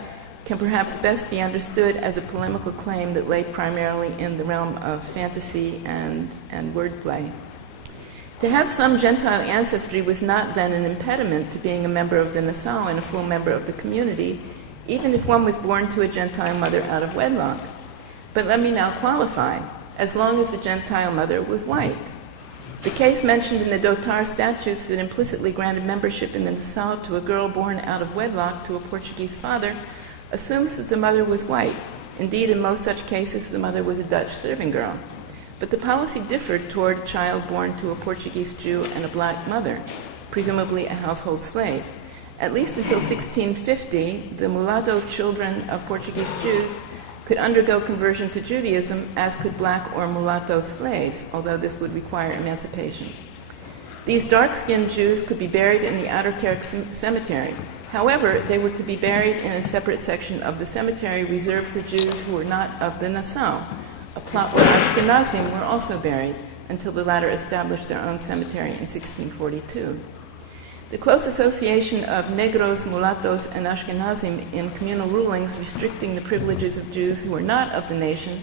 can perhaps best be understood as a polemical claim that lay primarily in the realm of fantasy and wordplay. To have some Gentile ancestry was not then an impediment to being a member of the Nação and a full member of the community, even if one was born to a Gentile mother out of wedlock. But let me now qualify, as long as the Gentile mother was white. The case mentioned in the Dotar statutes that implicitly granted membership in the Nação to a girl born out of wedlock to a Portuguese father assumes that the mother was white. Indeed, in most such cases, the mother was a Dutch serving girl. But the policy differed toward a child born to a Portuguese Jew and a black mother, presumably a household slave. At least until 1650, the mulatto children of Portuguese Jews could undergo conversion to Judaism, as could black or mulatto slaves, although this would require emancipation. These dark-skinned Jews could be buried in the Outer Kerk cemetery. However, they were to be buried in a separate section of the cemetery reserved for Jews who were not of the Nação, a plot where Ashkenazim were also buried, until the latter established their own cemetery in 1642. The close association of Negros, mulatos, and Ashkenazim in communal rulings restricting the privileges of Jews who were not of the nation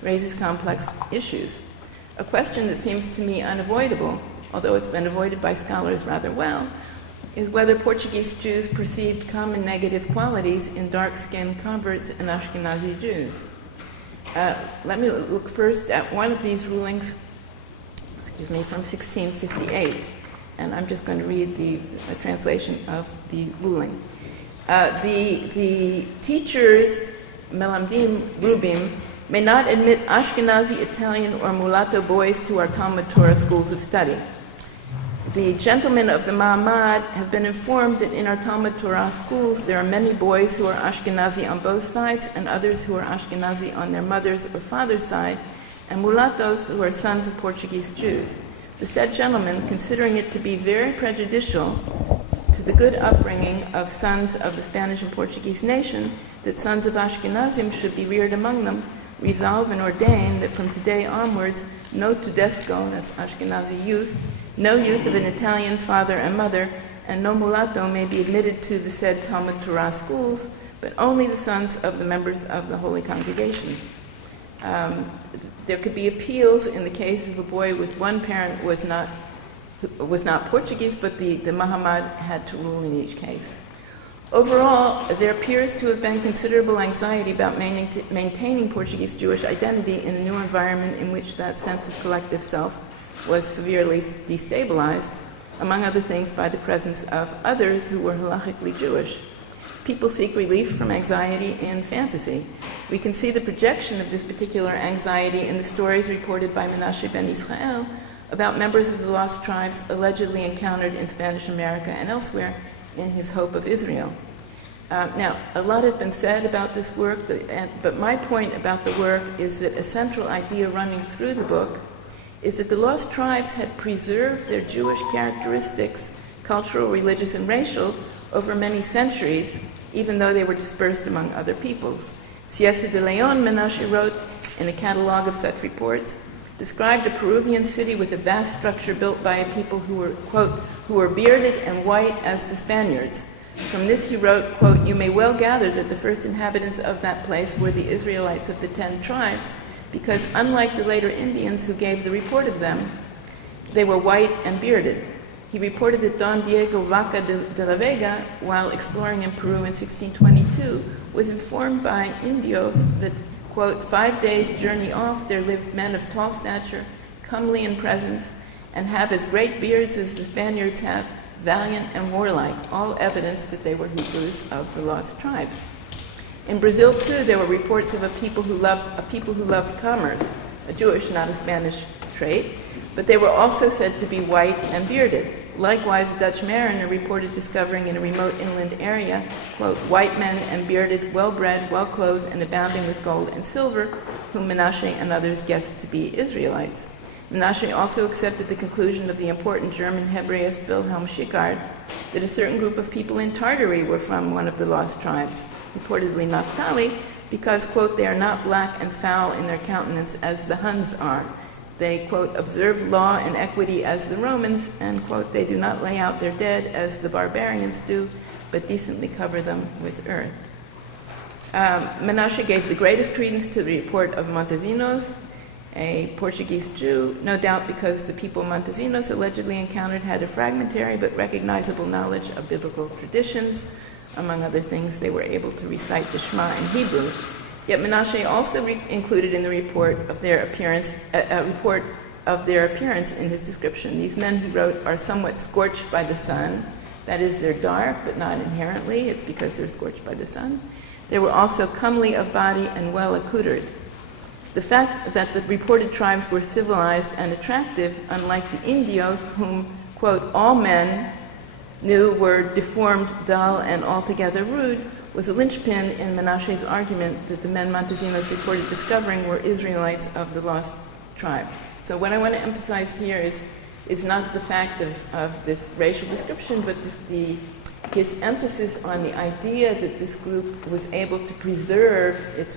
raises complex issues. A question that seems to me unavoidable, although it's been avoided by scholars rather well, is whether Portuguese Jews perceived common negative qualities in dark-skinned converts and Ashkenazi Jews. Let me look first at one of these rulings, from 1658, and I'm just going to read the translation of the ruling. The teachers, Melamdim Rubim, may not admit Ashkenazi, Italian, or mulatto boys to our Talmud Torah schools of study. The gentlemen of the Ma'amad have been informed that in our Talmud Torah schools there are many boys who are Ashkenazi on both sides and others who are Ashkenazi on their mother's or father's side, and mulattos who are sons of Portuguese Jews. The said gentlemen, considering it to be very prejudicial to the good upbringing of sons of the Spanish and Portuguese nation that sons of Ashkenazim should be reared among them, resolve and ordain that from today onwards no Tudesco, that's Ashkenazi youth, no youth of an Italian father and mother, and no mulatto may be admitted to the said Talmud Torah schools, but only the sons of the members of the Holy Congregation. There could be appeals in the case of a boy with one parent who was not Portuguese, but the Mahamad had to rule in each case. Overall, there appears to have been considerable anxiety about maintaining Portuguese Jewish identity in a new environment in which that sense of collective self was severely destabilized, among other things by the presence of others who were halachically Jewish. People seek relief from anxiety in fantasy. We can see the projection of this particular anxiety in the stories reported by Menashe ben Israel about members of the lost tribes allegedly encountered in Spanish America and elsewhere in his Hope of Israel. Now, a lot has been said about this work, but my point about the work is that a central idea running through the book is that the lost tribes had preserved their Jewish characteristics, cultural, religious, and racial, over many centuries, even though they were dispersed among other peoples. Cieza de Leon, Menashe wrote in a catalog of such reports, described a Peruvian city with a vast structure built by a people who were, quote, who were bearded and white as the Spaniards. From this he wrote, quote, you may well gather that the first inhabitants of that place were the Israelites of the 10 tribes, because unlike the later Indians who gave the report of them, they were white and bearded. He reported that Don Diego Vaca de la Vega, while exploring in Peru in 1622, was informed by Indios that, quote, 5 days' journey off there lived men of tall stature, comely in presence, and have as great beards as the Spaniards have, valiant and warlike, all evidence that they were Hebrews of the lost tribes. In Brazil, too, there were reports of a people who loved commerce, a Jewish, not a Spanish trait, but they were also said to be white and bearded. Likewise, a Dutch mariner reported discovering in a remote inland area, quote, white men and bearded, well-bred, well-clothed, and abounding with gold and silver, whom Menashe and others guessed to be Israelites. Menashe also accepted the conclusion of the important German Hebraist Wilhelm Schickard that a certain group of people in Tartary were from one of the lost tribes, reportedly Naphtali, because, quote, they are not black and foul in their countenance as the Huns are. They, quote, observe law and equity as the Romans, and, quote, they do not lay out their dead as the barbarians do, but decently cover them with earth. Menashe gave the greatest credence to the report of Montesinos, a Portuguese Jew, no doubt because the people Montesinos allegedly encountered had a fragmentary but recognizable knowledge of biblical traditions. Among other things, they were able to recite the Shema in Hebrew. Yet Menashe also included in the report of their appearance in his description. These men, he wrote, are somewhat scorched by the sun. That is, they're dark, but not inherently. It's because they're scorched by the sun. They were also comely of body and well accoutred. The fact that the reported tribes were civilized and attractive, unlike the Indios, whom, quote, all men knew were deformed, dull, and altogether rude, was a linchpin in Menashe's argument that the men Montesinos reported discovering were Israelites of the lost tribe. So what I want to emphasize here is not the fact of this racial description, but the his emphasis on the idea that this group was able to preserve its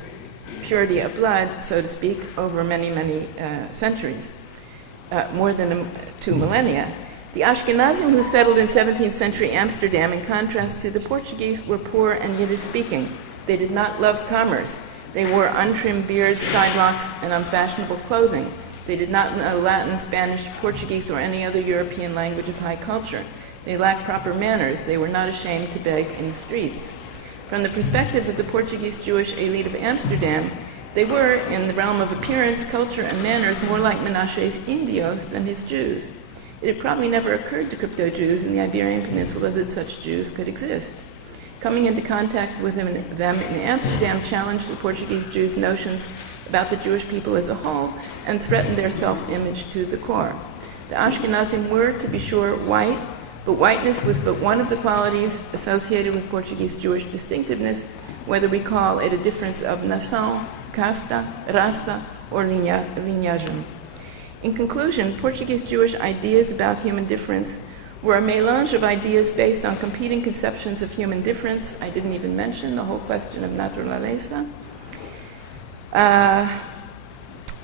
purity of blood, so to speak, over many, many centuries, more than 2 millennia. The Ashkenazim who settled in 17th century Amsterdam, in contrast to the Portuguese, were poor and Yiddish-speaking. They did not love commerce. They wore untrimmed beards, sidelocks, and unfashionable clothing. They did not know Latin, Spanish, Portuguese, or any other European language of high culture. They lacked proper manners. They were not ashamed to beg in the streets. From the perspective of the Portuguese-Jewish elite of Amsterdam, they were, in the realm of appearance, culture, and manners, more like Menashe's Indios than his Jews. It had probably never occurred to crypto-Jews in the Iberian Peninsula that such Jews could exist. Coming into contact with them in Amsterdam challenged the Portuguese Jews' notions about the Jewish people as a whole and threatened their self-image to the core. The Ashkenazim were, to be sure, white, but whiteness was but one of the qualities associated with Portuguese Jewish distinctiveness, whether we call it a difference of nação, casta, raça, or lineagem. In conclusion, Portuguese Jewish ideas about human difference were a mélange of ideas based on competing conceptions of human difference. I didn't even mention the whole question of naturaleza.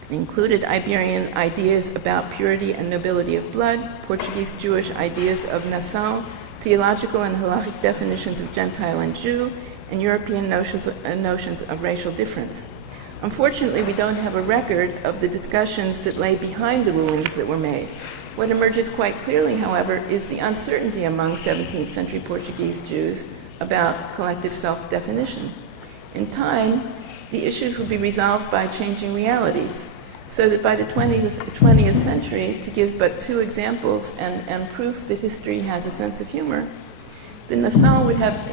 Included Iberian ideas about purity and nobility of blood, Portuguese Jewish ideas of nação, theological and halachic definitions of Gentile and Jew, and European notions of racial difference. Unfortunately, we don't have a record of the discussions that lay behind the rulings that were made. What emerges quite clearly, however, is the uncertainty among 17th century Portuguese Jews about collective self-definition. In time, the issues would be resolved by changing realities, so that by the 20th century, to give but 2 examples and proof that history has a sense of humor, the Nação would have,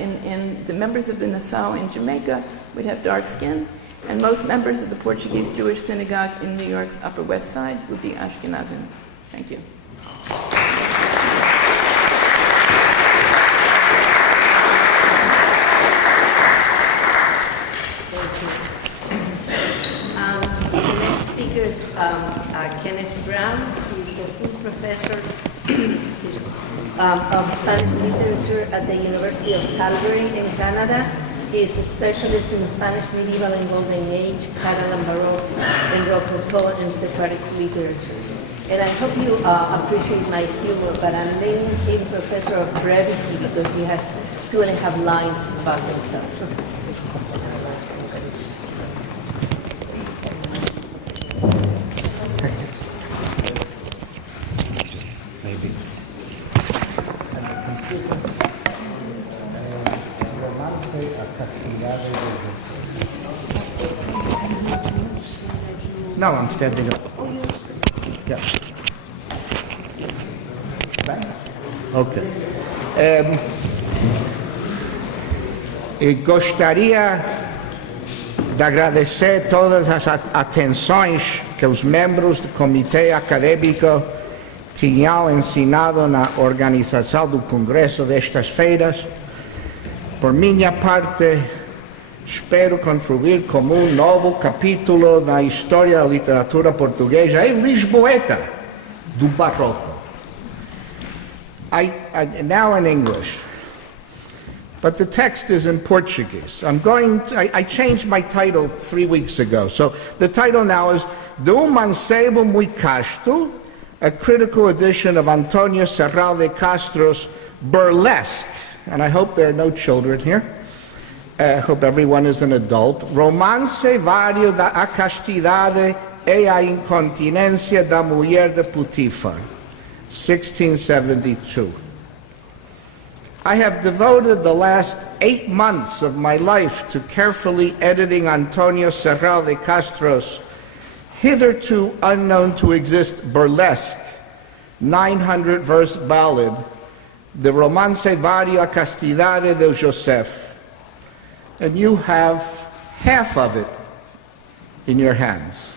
the members of the Nação in Jamaica would have dark skin, and most members of the Portuguese Jewish synagogue in New York's Upper West Side would be Ashkenazim. Thank you. The next speaker is Kenneth Brown. He's a full professor of Spanish literature at the University of Calgary in Canada. He is a specialist in Spanish medieval and Golden Age, Catalan Baroque, and Rococo and Sephardic literatures. And I hope you appreciate my humor, but I'm naming him Professor of Brevity because he has 2.5 lines about himself. Maybe. No, I'm standing up. Yeah. Okay. Gostaria de agradecer todas as atenções que os membros do Comitê Acadêmico tinham ensinado na organização do Congresso destas feiras. Por minha parte, espero contribuir como novo capítulo na história da literatura portuguesa e lisboeta do Barroco. Now in English, but the text is in Portuguese. I changed my title 3 weeks ago, so the title now is De mancebo muito casto, a critical edition of Antonio Serral de Castro's burlesque, and I hope there are no children here. I hope everyone is an adult. Romance vario da a castidade e a incontinência da mulher de Putífar, 1672. I have devoted the last 8 months of my life to carefully editing Antonio Serral de Castro's hitherto unknown to exist burlesque 900-verse ballad, the Romance vario a castidade de Joseph. And you have half of it in your hands.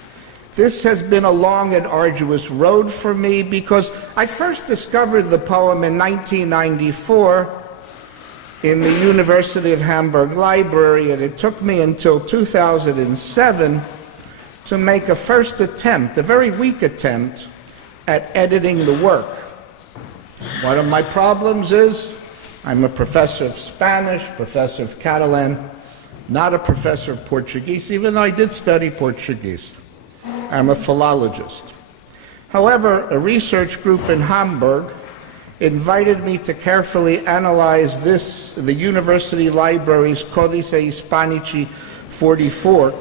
This has been a long and arduous road for me because I first discovered the poem in 1994 in the University of Hamburg library, and it took me until 2007 to make a first attempt, a very weak attempt, at editing the work. One of my problems is I'm a professor of Spanish, professor of Catalan, not a professor of Portuguese, even though I did study Portuguese. I'm a philologist. However, a research group in Hamburg invited me to carefully analyze the university library's Codice Hispanici 44,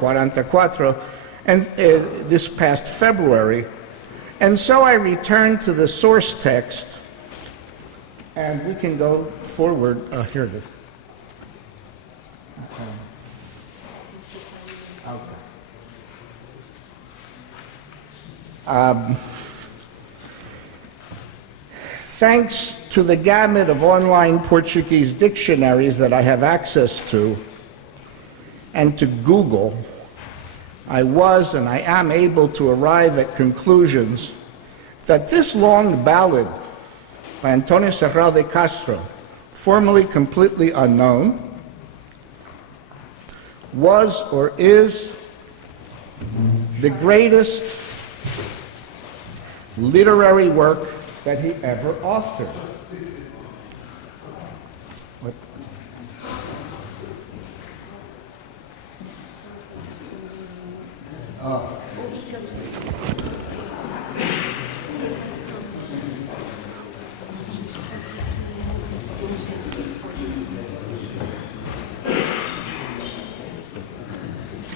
and this past February. And so I returned to the source text, and we can go forward. Here it is. Thanks to the gamut of online Portuguese dictionaries that I have access to, and to Google, I was and I am able to arrive at conclusions that this long ballad by Antonio Serrao de Castro, formerly completely unknown, was or is the greatest literary work that he ever authored. What? Oh.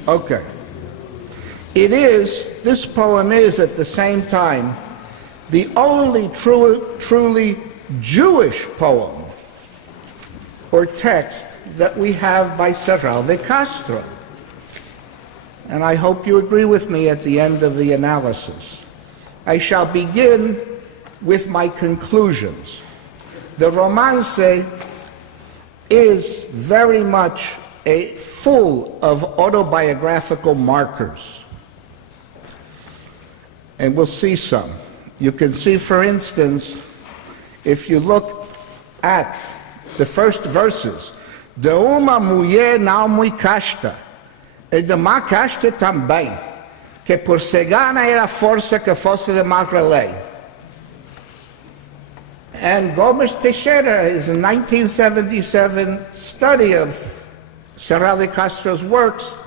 Okay. This poem is at the same time the only truly Jewish poem or text that we have by Serrao de Castro. And I hope you agree with me at the end of the analysis. I shall begin with my conclusions. The Romance is very much full of autobiographical markers. And we'll see some. You can see, for instance, if you look at the first verses, de uma mulher não muito casta, e de má casta também, que por cegana era força que fosse de madre lei. And Gomes Teixeira, his 1977 study of Serrao de Castro's works,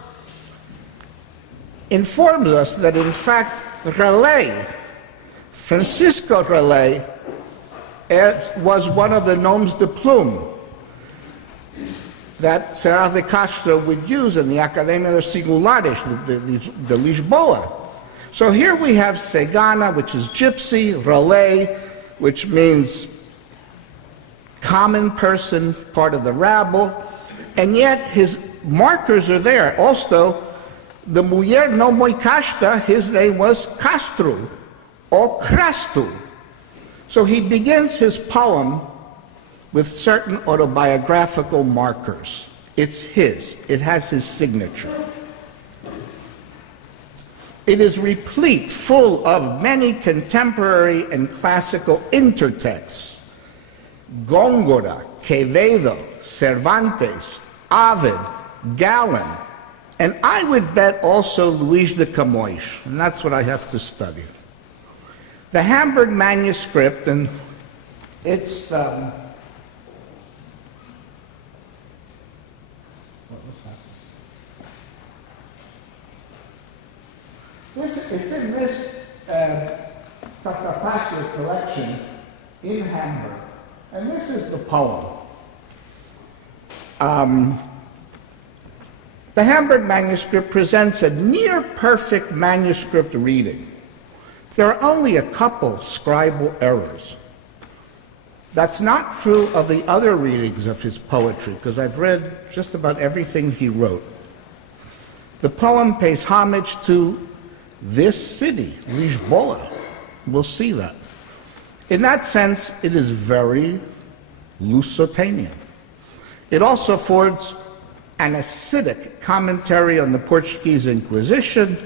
informs us that in fact Relay, Francisco Relay, was one of the noms de plume that Serrao de Castro would use in the Academia dos Singulares de Lisboa. So here we have Cegana, which is gypsy, Relay, which means common person, part of the rabble, and yet his markers are there. Also, the mulher não muito casta, his name was Castro, or Crastu. So he begins his poem with certain autobiographical markers. It's his. It has his signature. It is replete, full of many contemporary and classical intertexts. Góngora, Quevedo, Cervantes, Ovid, Galen, and I would bet also Luis de Camões, and that's what I have to study. The Hamburg Manuscript, and it's it's in this Pastor collection in Hamburg, and this is the poem. The Hamburg Manuscript presents a near-perfect manuscript reading. There are only a couple scribal errors. That's not true of the other readings of his poetry, because I've read just about everything he wrote. The poem pays homage to this city, Lisboa. We'll see that. In that sense, it is very Lusitanian. It also affords an acidic commentary on the Portuguese Inquisition,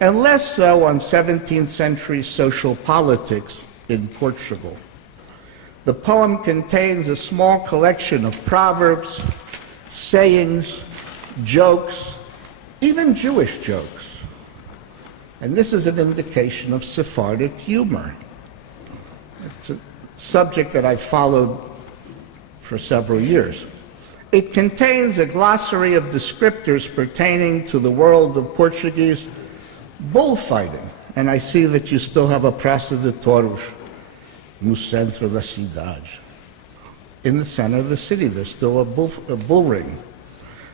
and less so on 17th century social politics in Portugal. The poem contains a small collection of proverbs, sayings, jokes, even Jewish jokes. And this is an indication of Sephardic humor. It's a subject that I've followed for several years. It contains a glossary of descriptors pertaining to the world of Portuguese bullfighting. And I see that you still have a Praça de Touros no centro da cidade. In the center of the city, there's still a bull ring.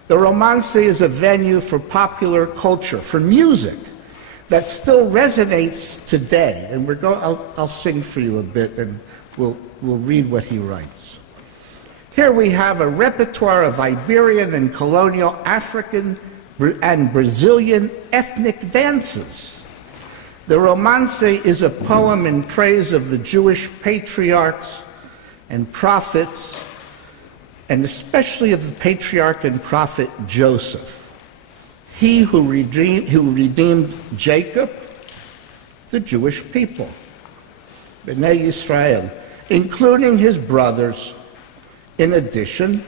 The Romance is a venue for popular culture, for music, that still resonates today. And I'll sing for you a bit, and we'll read what he writes. Here we have a repertoire of Iberian and colonial African and Brazilian ethnic dances. The Romance is a poem in praise of the Jewish patriarchs and prophets, and especially of the patriarch and prophet Joseph. He who redeemed Jacob, the Jewish people, Ben-Naeh Israel, including his brothers, in addition,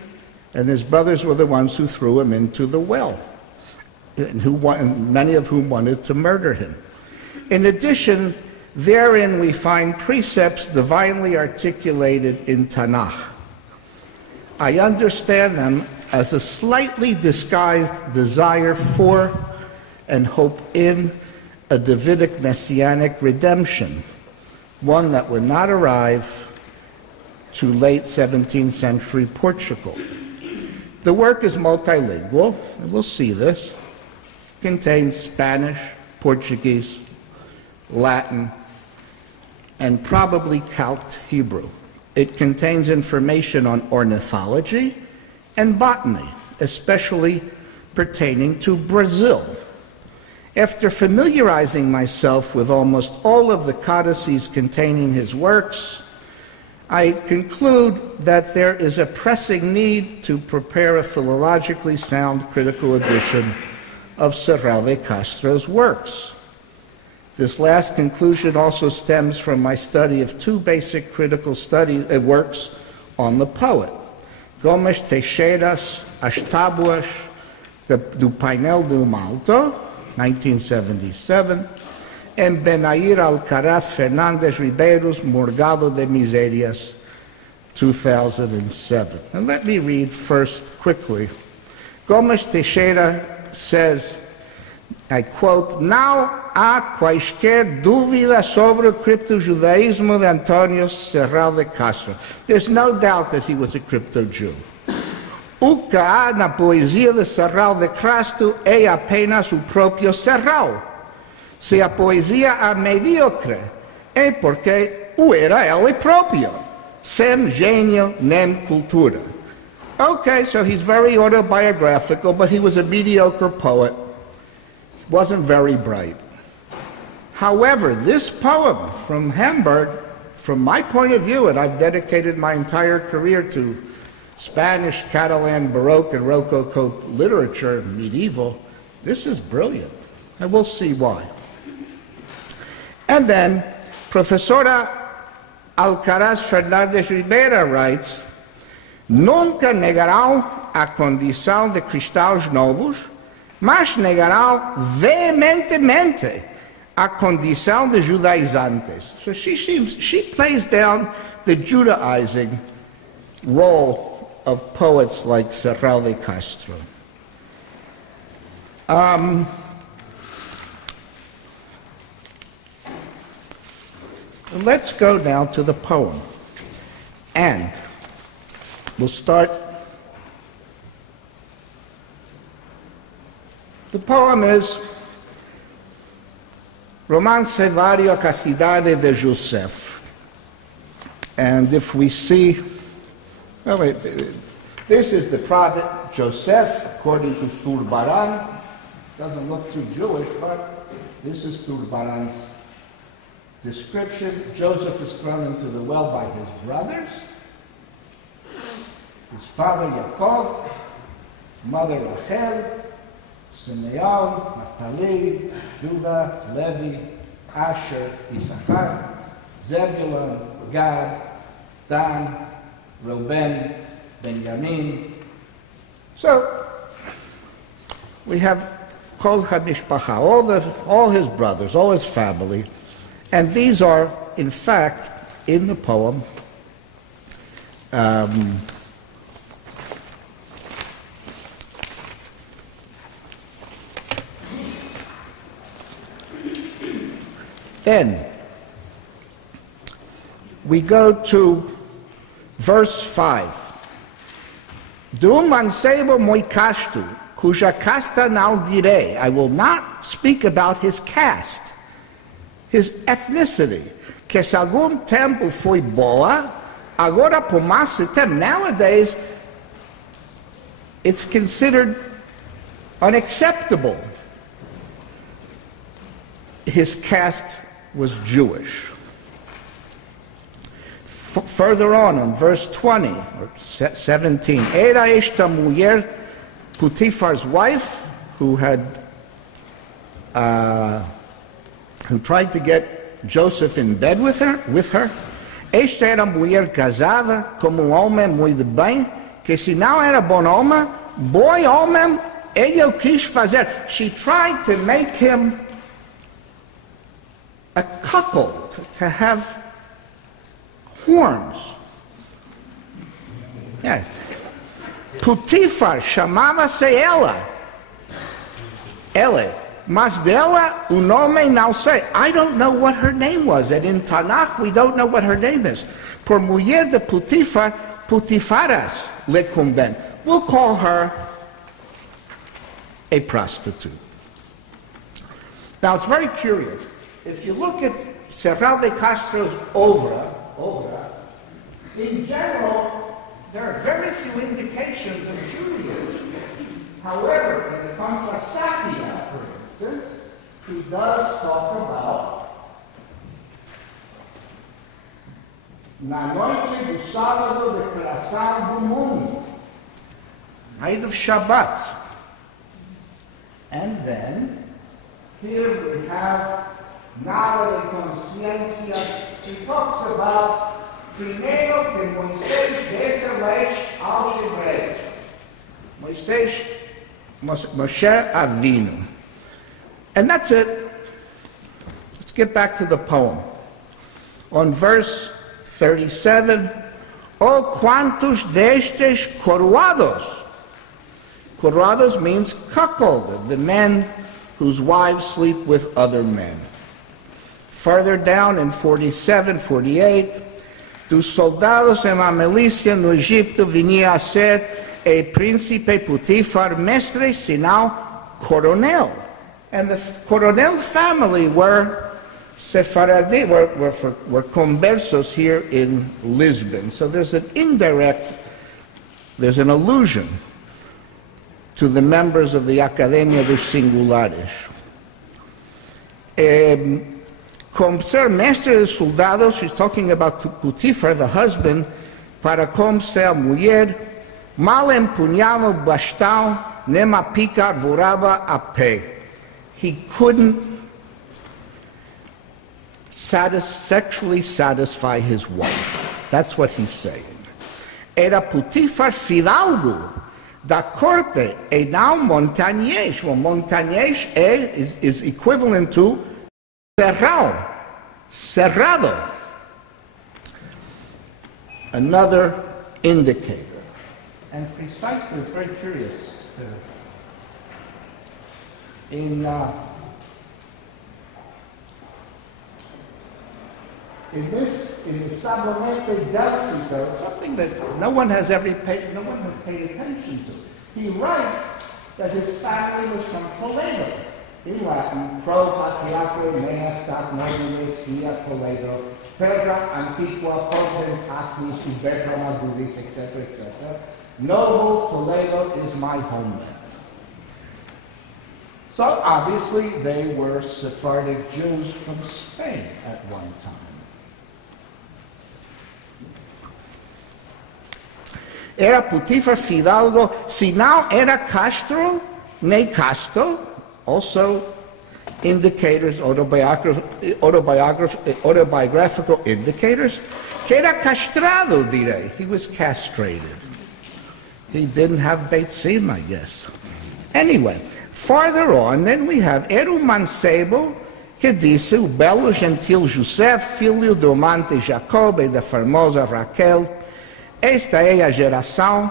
and his brothers were the ones who threw him into the well, and many of whom wanted to murder him. In addition, therein we find precepts divinely articulated in Tanakh. I understand them as a slightly disguised desire for and hope in a Davidic messianic redemption, one that would not arrive to late 17th century Portugal. The work is multilingual, and we'll see this. It contains Spanish, Portuguese, Latin, and probably calqued Hebrew. It contains information on ornithology and botany, especially pertaining to Brazil. After familiarizing myself with almost all of the codices containing his works, I conclude that there is a pressing need to prepare a philologically sound critical edition of Serral de Castro's works. This last conclusion also stems from my study of two basic critical works on the poet, Gomes Teixeira's As Tábuas do Painel do Malto, 1977, and Benair Alcaraz Fernandes Ribeiro's Morgado de Miserias, 2007. And let me read first quickly. Gomes Teixeira says, I quote, "Não há quaisquer dúvida sobre o criptojudaísmo de Antônio Serral de Castro." There's no doubt that he was a crypto-Jew. O que há na poesia de Serral de Castro é apenas o próprio Serral. Se a poesia é medíocre, é porque o era ele próprio, sem gênio nem cultura. Okay, so he's very autobiographical, but he was a mediocre poet. Wasn't very bright. However, this poem from Hamburg, from my point of view, and I've dedicated my entire career to Spanish, Catalan, Baroque, and Rococo literature, medieval, this is brilliant. And we'll see why. And then, Professora Alcaraz Fernandes Ribeira writes, "Nunca negarão a condição de cristãos novos, mas negarão veementemente a condição de judaizantes." So she plays down the Judaizing role of poets like Serral de Castro. Let's go now to the poem. And we'll start. The poem is Romance Vario Castidade de Joseph. And if we see, oh wait, this is the prophet Joseph, according to Zurbarán. Doesn't look too Jewish, but this is Zurbarán's description. Joseph is thrown into the well by his brothers. His father Jacob, mother Rachel, Simeon, Naphtali, Judah, Levi, Asher, Issachar, Zebulun, Gad, Dan, Reuben, Benjamin. So we have Kol HaMishpacha, all his brothers, all his family, and these are, in fact, in the poem, Then we go to verse 5. Dum mancebo moi castu, cuja casta não direi. I will not speak about his caste, his ethnicity, que se algum tempo foi boa, agora por mais tempo. Nowadays, it's considered unacceptable. His caste was Jewish. Further on verse 20 or 17, era esta mulher Potiphar's wife who tried to get Joseph in bed with her. Esta era mulher casada como homem muito bem, que se não era bom homem, ela quis fazer. She tried to make him a cuckold, to have horns. Yeah. Potifar chamava-se ela, mas dela o nome não sei. I don't know what her name was, and in Tanakh we don't know what her name is. Por mulher de Potifar, Potifaras le convém. We'll call her a prostitute. Now it's very curious. If you look at Serral de Castro's obra, in general, there are very few indications of Judaism. However, in the Contrasatia, for instance, he does talk about na noite do sábado de criação do mundo, night of Shabbat. And then, here we have nada de consciência. He talks about primeiro que Moisés desce leite aos hebreus. Moshe Avinu. And that's it. Let's get back to the poem. On verse 37, O quantos destes coroados. Coroados means cuckolded, the men whose wives sleep with other men. Further down in 47, 48, dos soldados em uma milícia no Egito vinha a ser a príncipe Potifar, mestre, sinal coronel. And the coronel family were Sephardi, were conversos here in Lisbon. So there's an allusion to the members of the Academia dos Singulares. Como ser mestre de soldados, she's talking about Potifar, the husband, para como ser mulher, mal empunhava o bastão, nem a pica arvorava a pé. He couldn't sexually satisfy his wife. That's what he's saying. Era Potifar fidalgo da corte e não montañés. Well, montañés is equivalent to cerrado. Another indicator. And precisely, it's very curious. In the Sabonete Delphico, something that no one has paid attention to. He writes that his family was from Toledo. In Latin, pro patriaque mea stat nobiles via Toledo, terra antiqua province asni subebra maduris, etc., etc. Noble Toledo is my homeland. So obviously they were Sephardic Jews from Spain at one time. Era Potifar fidalgo, si now era Castro, ne Casto, also indicators, autobiographical indicators, que era castrado, direi. He was castrated. He didn't have Beit Sim, I guess. Anyway, farther on, then we have Eru mancebo, que disse o belo gentil José, filho do amante Jacob e da formosa Raquel. Esta é a geração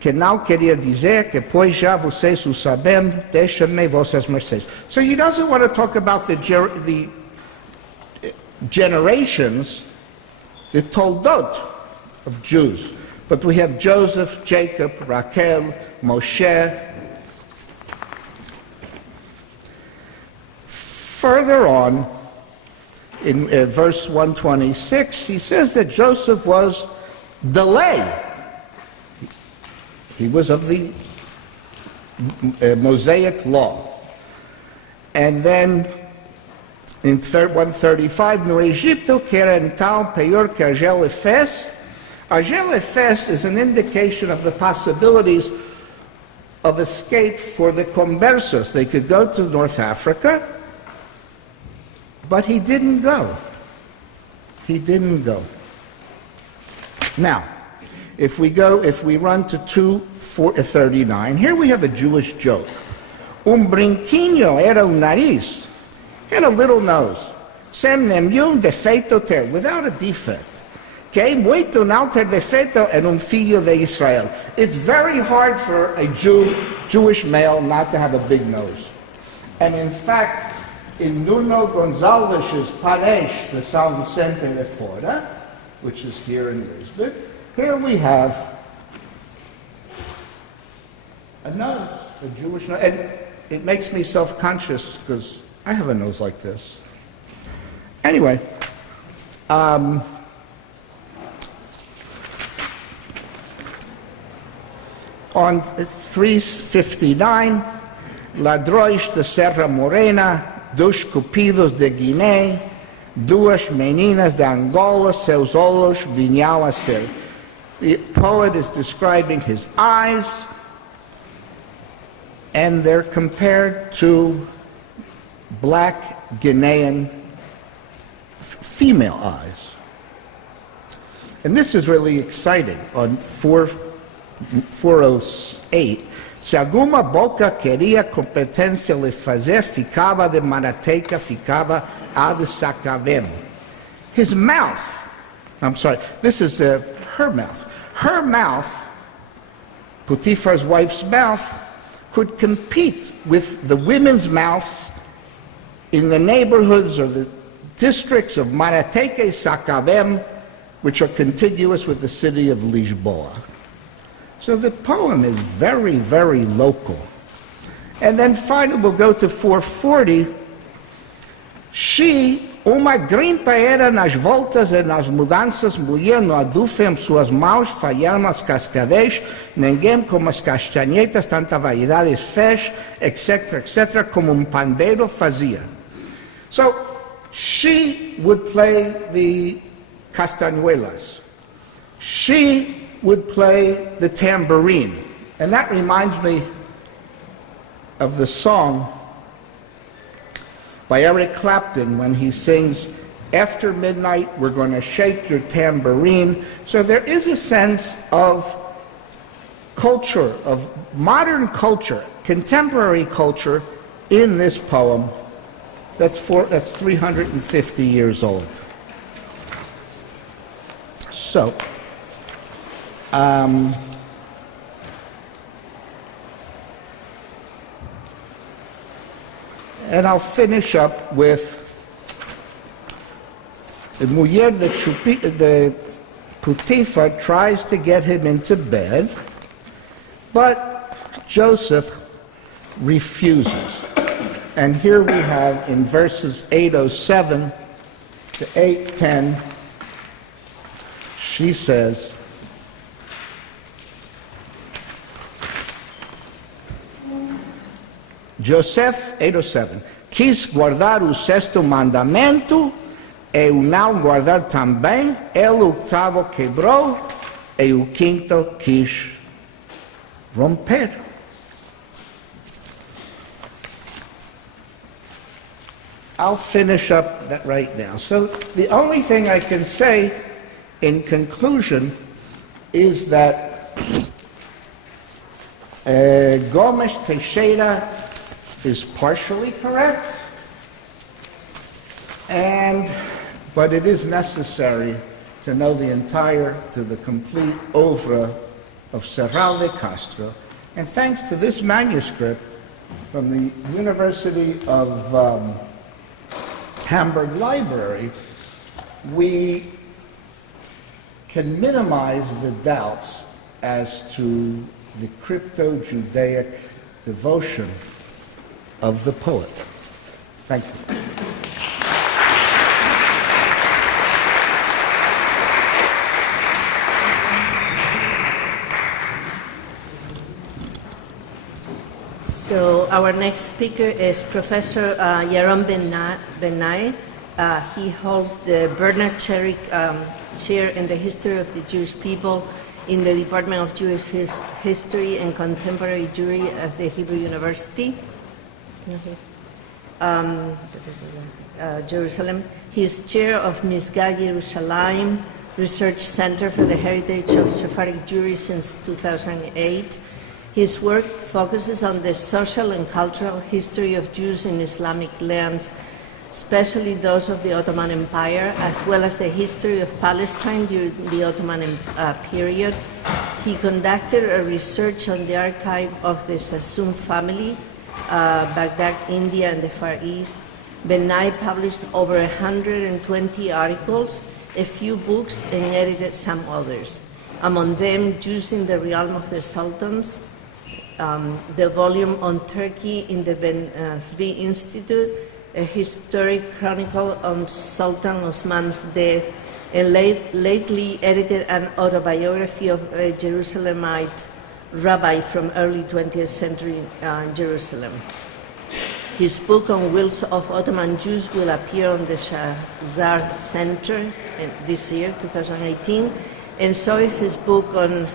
que não queria dizer que pois já vocês o sabem, deixem-me vossas mercês. So he doesn't want to talk about the generations, the Toldot of Jews. But we have Joseph, Jacob, Rachel, Moshe. Further on, in verse 126, he says that Joseph was delay. He was of the Mosaic law. And then in 135, no Egipto que era então pior que Agel Efes. Agel Efes is an indication of the possibilities of escape for the conversos. They could go to North Africa, but he didn't go. He didn't go. Now, if we run to 2:39, here we have a Jewish joke. Brinquinho era nariz, had a little nose, sem nenhum defeito ter, without a defect. Que muito não ter defeito en filho de Israel. It's very hard for a Jewish male not to have a big nose. And in fact, in Nuno Gonçalves' Paresh de São Vicente de Fora, which is here in Lisbon, here we have a nose, a Jewish nose. And it makes me self-conscious because I have a nose like this. Anyway, on 359, ladrões de Serra Morena, dos cupidos de Guiné, duas meninas de Angola, seus olhos vinham a ser. The poet is describing his eyes, and they're compared to black Guinean female eyes. And this is really exciting. On 408, se alguma boca queria competência lhe fazer, ficava de Marateca, ficava a de Sacavem. His mouth, I'm sorry, this is her mouth. Her mouth, Potiphar's wife's mouth, could compete with the women's mouths in the neighborhoods or the districts of Marateca, Sacavem, which are contiguous with the city of Lisboa. So the poem is very, very local. And then finally we'll go to 440. She, uma grimpa era nas voltas e nas mudanças, mulher no adufem suas mãos, falharam as cascavéis, ninguém como as castanhetas, tanta variedades fez, etc., etc., como pandeiro fazia. So, she would play the castañuelas. She would play the tambourine. And that reminds me of the song by Eric Clapton when he sings, after midnight we're going to shake your tambourine. So there is a sense of culture, of modern culture, contemporary culture in this poem that's 350 years old. So, and I'll finish up with the mujer de Potiphar tries to get him into bed, but Joseph refuses. And here we have in verses 807 to 810, she says, Joseph, 807, quis guardar o sexto mandamento e o não guardar também, ele o oitavo quebrou e o quinto quis romper. I'll finish up that right now. So the only thing I can say in conclusion is that Gomes Teixeira is partially correct, but it is necessary to know the complete oeuvre of Serral de Castro. And thanks to this manuscript from the University of Hamburg Library, we can minimize the doubts as to the crypto-Judaic devotion of the poet. Thank you. So our next speaker is Professor Yaron Ben-Naeh. He holds the Bernard Cherry Chair in the History of the Jewish People in the Department of Jewish History and Contemporary Jewry at the Hebrew University, Jerusalem. He is chair of Misgah Yerushalayim Research Center for the Heritage of Sephardic Jewry since 2008. His work focuses on the social and cultural history of Jews in Islamic lands, especially those of the Ottoman Empire, as well as the history of Palestine during the Ottoman period. He conducted a research on the archive of the Sassoon family, Baghdad, India, and the Far East. Ben-Naeh published over 120 articles, a few books, and edited some others. Among them, Jews in the Realm of the Sultans, the volume on Turkey in the Ben-Zvi Institute, a historic chronicle on Sultan Osman's death, and lately edited an autobiography of a Jerusalemite rabbi from early 20th century Jerusalem. His book on Wills of Ottoman Jews will appear on the Shazar Center this year, 2018, and so is his book on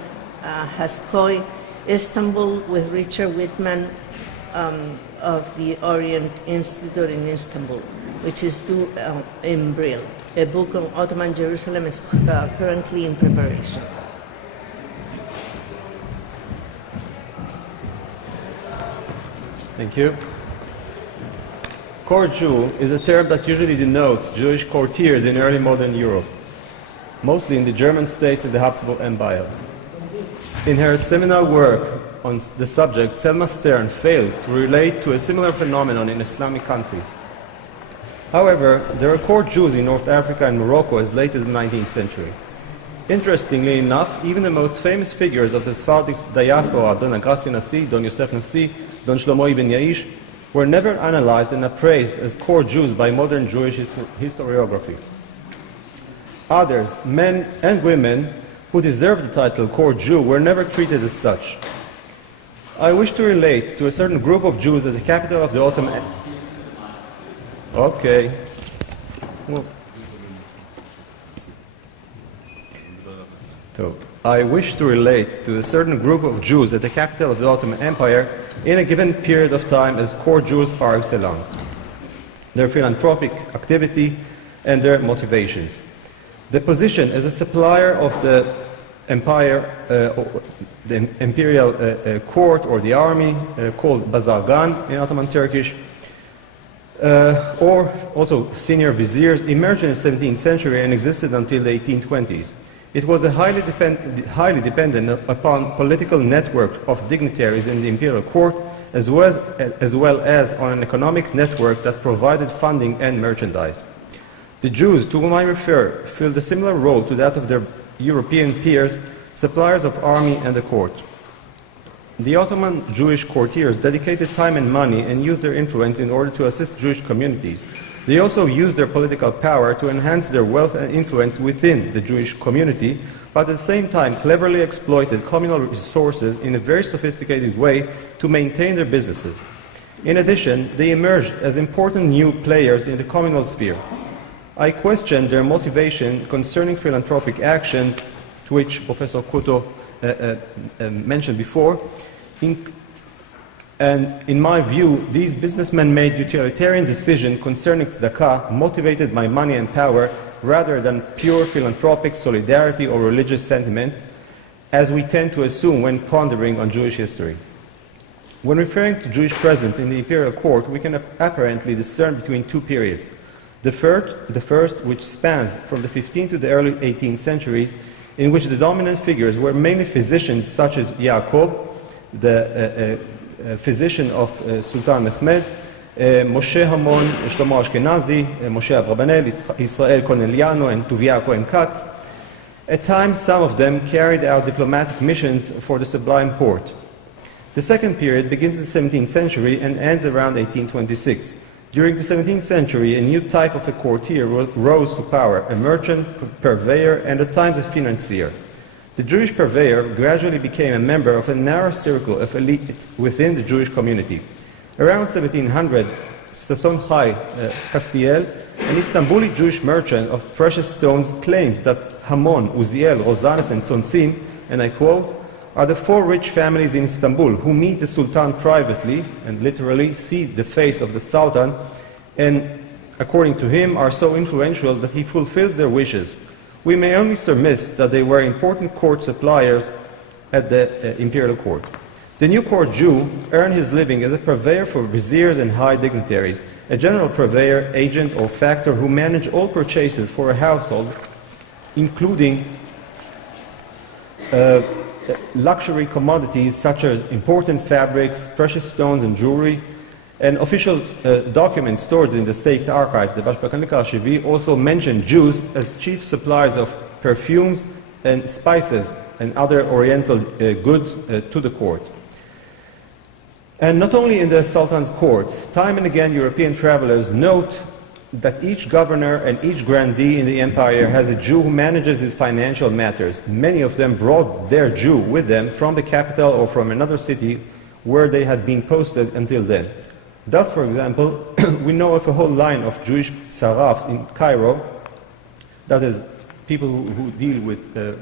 Haskoi, Istanbul, with Richard Whitman of the Orient Institute in Istanbul, which is due in Brill. A book on Ottoman Jerusalem is currently in preparation. Thank you. Court Jew is a term that usually denotes Jewish courtiers in early modern Europe, mostly in the German states and the Habsburg Empire. In her seminal work on the subject, Selma Stern failed to relate to a similar phenomenon in Islamic countries. However, there are court Jews in North Africa and Morocco as late as the 19th century. Interestingly enough, even the most famous figures of the Sephardic Diaspora, Don Agassi Nasi, Don Yosef Nasi, Don Shlomo ibn Yaish, were never analyzed and appraised as court Jews by modern Jewish historiography. Others, men and women, who deserved the title court Jew were never treated as such. I wish to relate to a certain group of Jews at the capital of the Ottoman Empire. Okay. Well, so, I wish to relate to a certain group of Jews at the capital of the Ottoman Empire in a given period of time as court Jews par excellence, their philanthropic activity and their motivations. The position as a supplier of the empire, the imperial court or the army, called Bazargan in Ottoman Turkish, or also senior viziers, emerged in the 17th century and existed until the 1820s. It was a highly dependent upon political network of dignitaries in the imperial court, as well as on an economic network that provided funding and merchandise. The Jews to whom I refer filled a similar role to that of their European peers, suppliers of army and the court. The Ottoman Jewish courtiers dedicated time and money and used their influence in order to assist Jewish communities. They also used their political power to enhance their wealth and influence within the Jewish community, but at the same time cleverly exploited communal resources in a very sophisticated way to maintain their businesses. In addition, they emerged as important new players in the communal sphere. I question their motivation concerning philanthropic actions, to which Professor Couto mentioned before. And in my view, these businessmen made utilitarian decisions concerning tzedakah motivated by money and power rather than pure philanthropic solidarity or religious sentiments, as we tend to assume when pondering on Jewish history. When referring to Jewish presence in the imperial court, we can apparently discern between two periods. The first, which spans from the 15th to the early 18th centuries, in which the dominant figures were mainly physicians such as Yaakov, the physician of Sultan Mehmed, Moshe Hamon, Shlomo Ashkenazi, Moshe Abrabanel, Israel Corneliano, and Tuvia Cohen Katz. At times, some of them carried out diplomatic missions for the Sublime Porte. The second period begins in the 17th century and ends around 1826. During the 17th century, a new type of a courtier rose to power, a merchant, purveyor, and at times a financier. The Jewish purveyor gradually became a member of a narrow circle of elite within the Jewish community. Around 1700, Sasson Chai Castiel, an Istanbuli Jewish merchant of precious stones, claims that Hamon, Uziel, Rosanes, and Tzontzin, and I quote, are the four rich families in Istanbul who meet the Sultan privately and literally see the face of the Sultan, and according to him are so influential that he fulfills their wishes. We may only surmise that they were important court suppliers at the imperial court. The new court Jew earned his living as a purveyor for viziers and high dignitaries, a general purveyor, agent, or factor who managed all purchases for a household, including luxury commodities such as important fabrics, precious stones, and jewelry. And official documents stored in the state archive, the Bashbakan Archivi, also mention Jews as chief suppliers of perfumes and spices and other oriental goods to the court. And not only in the Sultan's court, time and again European travelers note that each governor and each grandee in the empire has a Jew who manages his financial matters. Many of them brought their Jew with them from the capital or from another city where they had been posted until then. Thus, for example, we know of a whole line of Jewish sarafs in Cairo, that is, people who deal with the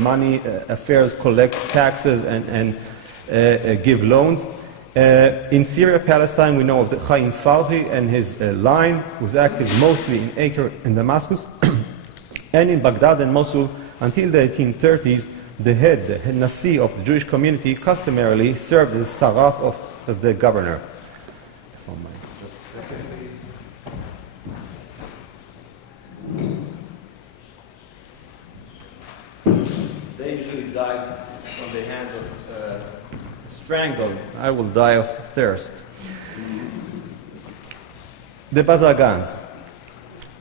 money affairs, collect taxes, and give loans. In Syria, Palestine, we know of the Chaim Fawhi and his line, who's active mostly in Acre and Damascus, and in Baghdad and Mosul until the 1830s. The head, the Nasi of the Jewish community, customarily served as saraf of the governor. They usually died from the hands of strangled. I will die of thirst. The Bazargans.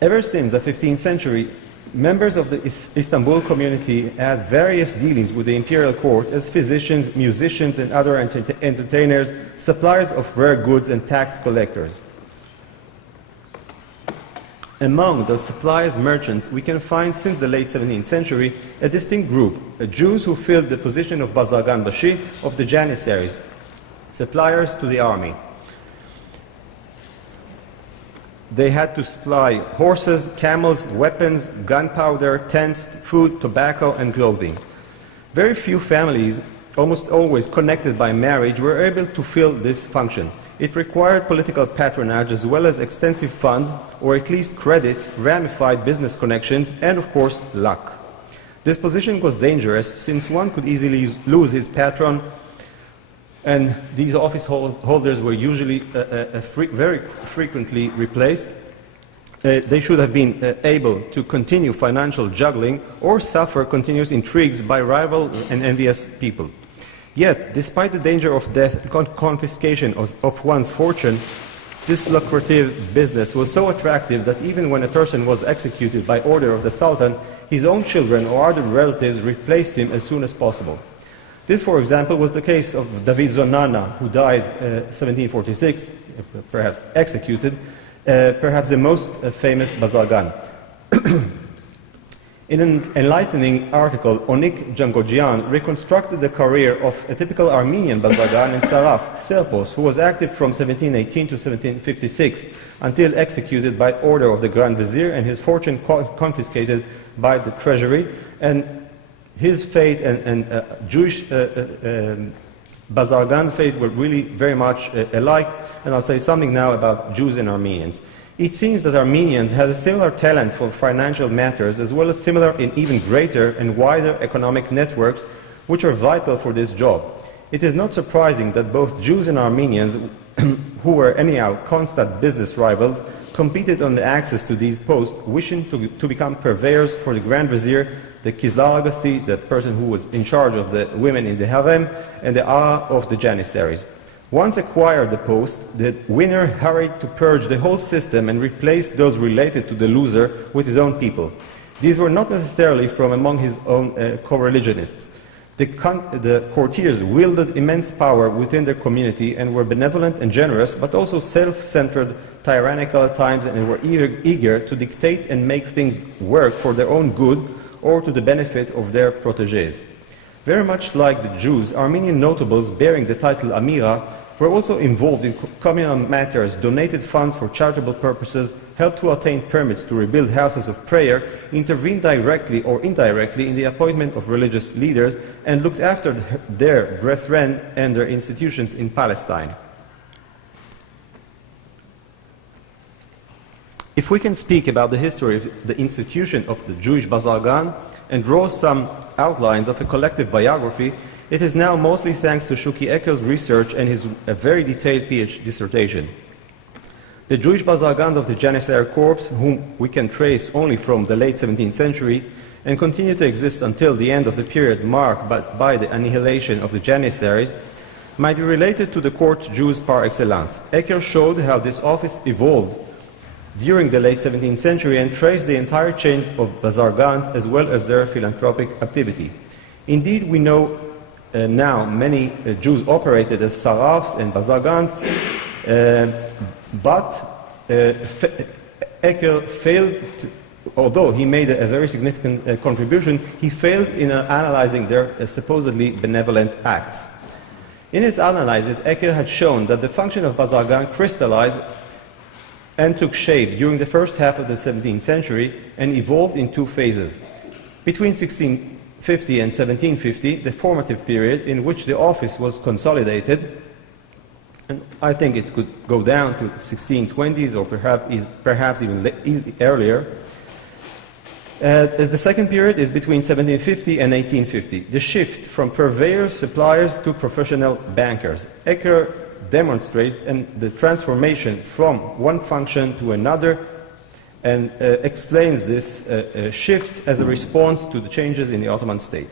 Ever since the 15th century, members of the Istanbul community had various dealings with the imperial court as physicians, musicians, and other entertainers, suppliers of rare goods, and tax collectors. Among the suppliers merchants, we can find since the late 17th century a distinct group, Jews who filled the position of Bazargan Bashi of the Janissaries, suppliers to the army. They had to supply horses, camels, weapons, gunpowder, tents, food, tobacco, and clothing. Very few families, almost always connected by marriage, were able to fill this function. It required political patronage as well as extensive funds, or at least credit, ramified business connections, and of course, luck. This position was dangerous since one could easily lose his patron, and these office holders were usually very frequently replaced. They should have been able to continue financial juggling or suffer continuous intrigues by rivals and envious people. Yet, despite the danger of death and confiscation of one's fortune, this lucrative business was so attractive that even when a person was executed by order of the Sultan, his own children or other relatives replaced him as soon as possible. This, for example, was the case of David Zonana, who died 1746, perhaps executed, perhaps the most famous Bazargan. In an enlightening article, Onik Jangojian reconstructed the career of a typical Armenian Bazargan and Saraf, Serpos, who was active from 1718 to 1756, until executed by order of the Grand Vizier and his fortune confiscated by the treasury. And his fate and Jewish Bazargan fate were really very much alike, and I'll say something now about Jews and Armenians. It seems that Armenians had a similar talent for financial matters, as well as similar and even greater and wider economic networks, which are vital for this job. It is not surprising that both Jews and Armenians, who were anyhow constant business rivals, competed on the access to these posts, wishing to become purveyors for the Grand Vizier, the Kizlar Agassi, the person who was in charge of the women in the harem, and the Ara of the Janissaries. Once acquired the post, the winner hurried to purge the whole system and replace those related to the loser with his own people. These were not necessarily from among his own co-religionists. The courtiers wielded immense power within their community and were benevolent and generous, but also self-centered, tyrannical at times, and were eager to dictate and make things work for their own good or to the benefit of their protégés. Very much like the Jews, Armenian notables bearing the title Amira were also involved in communal matters, donated funds for charitable purposes, helped to obtain permits to rebuild houses of prayer, intervened directly or indirectly in the appointment of religious leaders, and looked after their brethren and their institutions in Palestine. If we can speak about the history of the institution of the Jewish Bazargan and draw some outlines of a collective biography, it is now mostly thanks to Shuki Eker's research and his very detailed PhD dissertation. The Jewish Bazargan of the Janissary Corps, whom we can trace only from the late 17th century and continue to exist until the end of the period marked by the annihilation of the Janissaries, might be related to the court Jews par excellence. Eker showed how this office evolved during the late 17th century and traced the entire chain of Bazargans as well as their philanthropic activity. Indeed, we know now many Jews operated as sarafs and Bazargans, but Eker failed to, although he made a very significant contribution, he failed in analyzing their supposedly benevolent acts. In his analysis, Eker had shown that the function of Bazargan crystallized and took shape during the first half of the 17th century and evolved in two phases. Between 1650 and 1750, the formative period in which the office was consolidated, and I think it could go down to 1620s or perhaps even earlier. The second period is between 1750 and 1850, the shift from purveyors, suppliers to professional bankers. Eker demonstrates the transformation from one function to another and explains this shift as a response to the changes in the Ottoman state.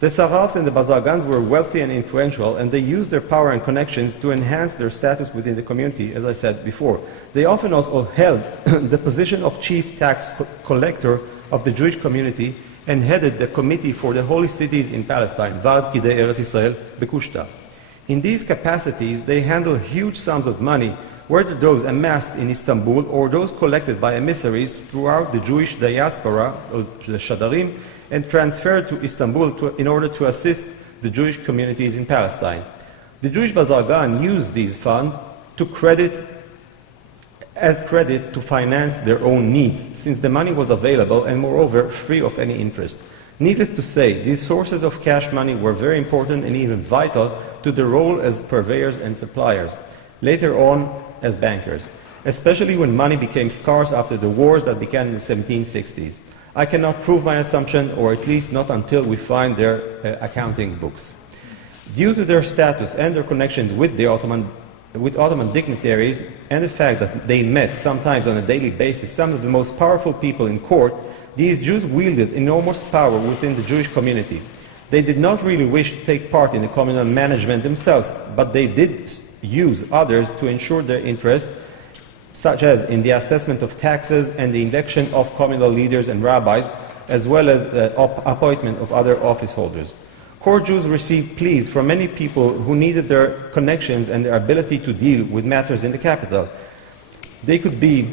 The Sarafs and the Bazargans were wealthy and influential, and they used their power and connections to enhance their status within the community, as I said before. They often also held the position of chief tax collector of the Jewish community and headed the committee for the holy cities in Palestine, Vad Kidei Eretz Yisrael Bekushta. In these capacities, they handled huge sums of money, whether those amassed in Istanbul or those collected by emissaries throughout the Jewish diaspora, the Shadarim, and transferred to Istanbul in order to assist the Jewish communities in Palestine. The Jewish Bazargan used these funds to credit to finance their own needs, since the money was available and moreover free of any interest. Needless to say, these sources of cash money were very important and even vital to the role as purveyors and suppliers, later on as bankers, especially when money became scarce after the wars that began in the 1760s. I cannot prove my assumption, or at least not until we find their accounting books. Due to their status and their connection with Ottoman dignitaries and the fact that they met sometimes on a daily basis some of the most powerful people in court, these Jews wielded enormous power within the Jewish community. They did not really wish to take part in the communal management themselves, but they did use others to ensure their interests, such as in the assessment of taxes and the election of communal leaders and rabbis, as well as the appointment of other office holders. Court Jews received pleas from many people who needed their connections and their ability to deal with matters in the capital. They could be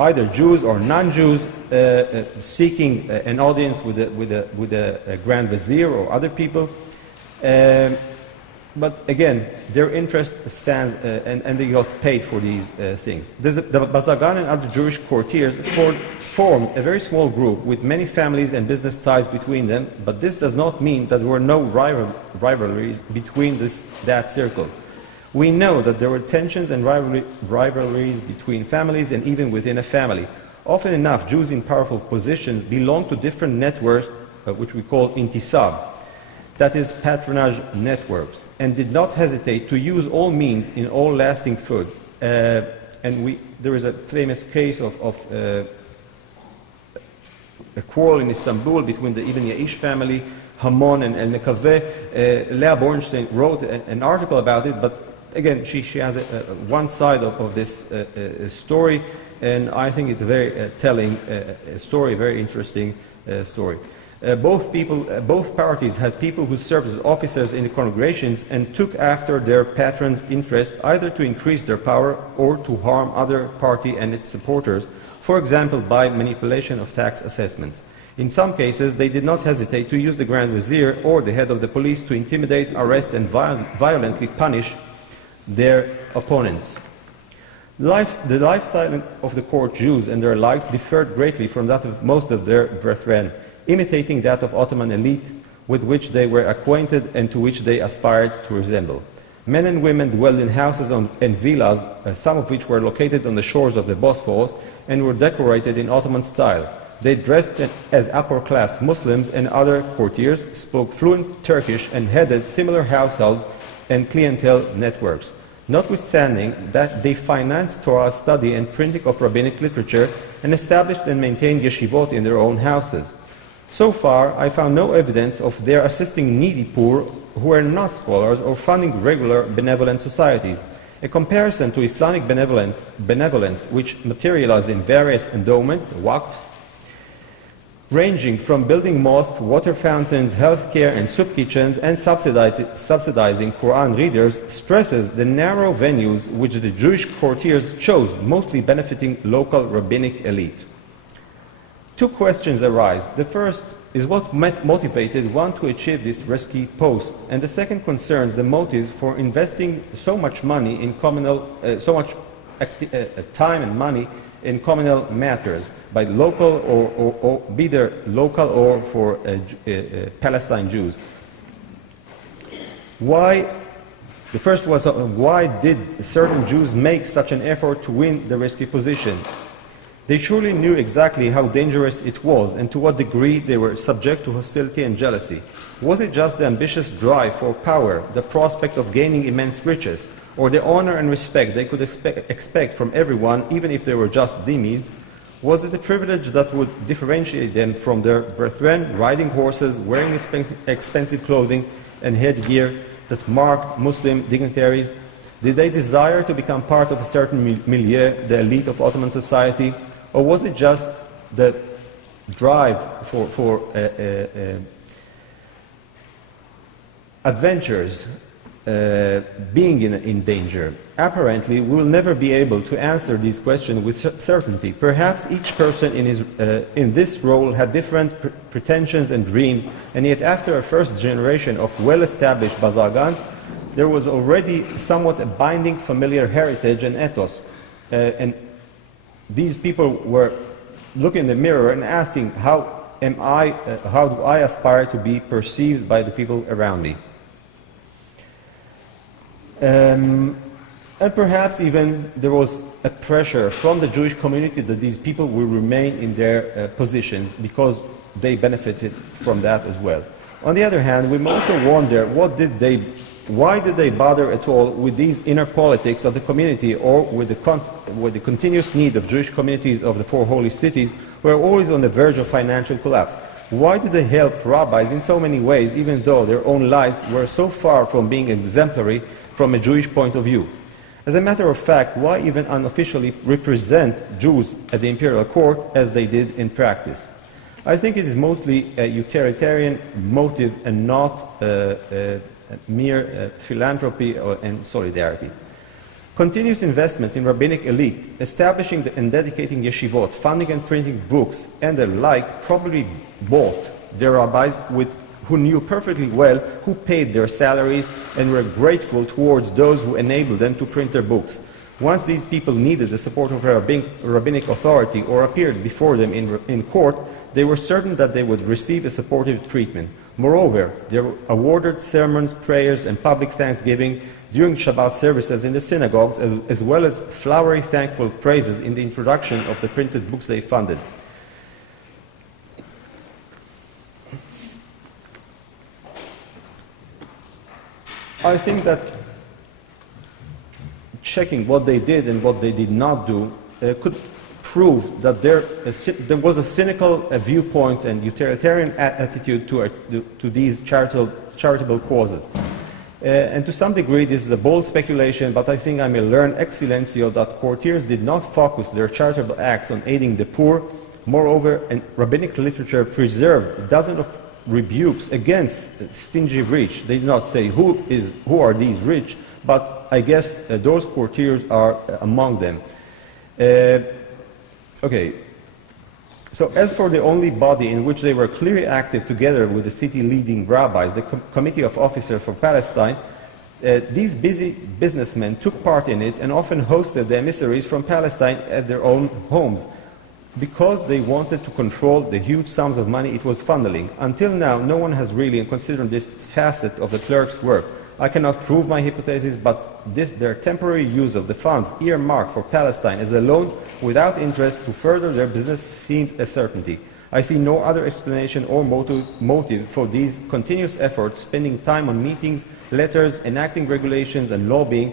either Jews or non-Jews seeking an audience with a Grand Vizier or other people. But again, their interest stands and they got paid for these things. The Bazargan and other Jewish courtiers formed a very small group with many families and business ties between them, but this does not mean that there were no rivalries between that circle. We know that there were tensions and rivalries between families and even within a family. Often enough, Jews in powerful positions belong to different networks, which we call intisab, that is, patronage networks, and did not hesitate to use all means in all lasting feuds. There is a famous case of a quarrel in Istanbul between the Ibn Yaish family, Hamon and El Nekaveh. Leah Bornstein wrote an article about it, but again, she has one side of this story, and I think it's a very telling story, very interesting story. Both parties had people who served as officers in the congregations and took after their patrons' interest, either to increase their power or to harm other party and its supporters, for example, by manipulation of tax assessments. In some cases, they did not hesitate to use the Grand Vizier or the head of the police to intimidate, arrest, and violently punish their opponents. The lifestyle of the court Jews and their likes differed greatly from that of most of their brethren, imitating that of Ottoman elite with which they were acquainted and to which they aspired to resemble. Men and women dwelled in houses and villas, some of which were located on the shores of the Bosphorus and were decorated in Ottoman style. They dressed as upper-class Muslims, and other courtiers spoke fluent Turkish and headed similar households and clientele networks. Notwithstanding that they financed Torah study and printing of rabbinic literature and established and maintained yeshivot in their own houses. So far, I found no evidence of their assisting needy poor who were not scholars or funding regular benevolent societies. A comparison to Islamic benevolence, which materialized in various endowments, waqfs, ranging from building mosques, water fountains, healthcare, and soup kitchens, and subsidizing Quran readers, stresses the narrow venues which the Jewish courtiers chose, mostly benefiting local rabbinic elite. Two questions arise. The first is what motivated one to achieve this risky post, and the second concerns the motives for investing so much money in communal, time and money in communal matters by local or be there local or for Palestine Jews. Why? The first was why did certain Jews make such an effort to win the risky position? They surely knew exactly how dangerous it was and to what degree they were subject to hostility and jealousy. Was it just the ambitious drive for power, the prospect of gaining immense riches, or the honor and respect they could expect from everyone, even if they were just dhimmis? Was it the privilege that would differentiate them from their brethren, riding horses, wearing expensive clothing and headgear that marked Muslim dignitaries? Did they desire to become part of a certain milieu, the elite of Ottoman society? Or was it just the drive for adventures being in danger? Apparently, we will never be able to answer these questions with certainty. Perhaps each person in this role had different pretensions and dreams, and yet after a first generation of well-established bazargans, there was already somewhat a binding familiar heritage and ethos. And these people were looking in the mirror and asking, how do I aspire to be perceived by the people around me? And perhaps even there was a pressure from the Jewish community that these people will remain in their positions because they benefited from that as well. On the other hand, we must also wonder why did they bother at all with these inner politics of the community, or with the continuous need of Jewish communities of the four holy cities who are always on the verge of financial collapse? Why did they help rabbis in so many ways, even though their own lives were so far from being exemplary from a Jewish point of view? As a matter of fact, why even unofficially represent Jews at the imperial court as they did in practice? I think it is mostly a utilitarian motive and not mere philanthropy and solidarity. Continuous investment in rabbinic elite, establishing and dedicating yeshivot, funding and printing books, and the like, probably bought their rabbis who knew perfectly well who paid their salaries and were grateful towards those who enabled them to print their books. Once these people needed the support of a rabbinic authority or appeared before them in court, they were certain that they would receive a supportive treatment. Moreover, they were awarded sermons, prayers, and public thanksgiving during Shabbat services in the synagogues, as well as flowery thankful praises in the introduction of the printed books they funded. I think that checking what they did and what they did not do could prove that there was a cynical viewpoint and utilitarian attitude to these charitable causes. And to some degree, this is a bold speculation, but I think I may learn excellencio that courtiers did not focus their charitable acts on aiding the poor. Moreover, rabbinic literature preserved dozens of rebukes against stingy rich. They did not say who are these rich, but I guess those courtiers are among them. Okay. So as for the only body in which they were clearly active together with the city leading rabbis, the Committee of Officers for Palestine, these busy businessmen took part in it and often hosted the emissaries from Palestine at their own homes because they wanted to control the huge sums of money it was funneling. Until now, no one has really considered this facet of the clerk's work. I cannot prove my hypothesis, but their temporary use of the funds earmarked for Palestine as a loan without interest to further their business seems a certainty. I see no other explanation or motive for these continuous efforts, spending time on meetings, letters, enacting regulations, and lobbying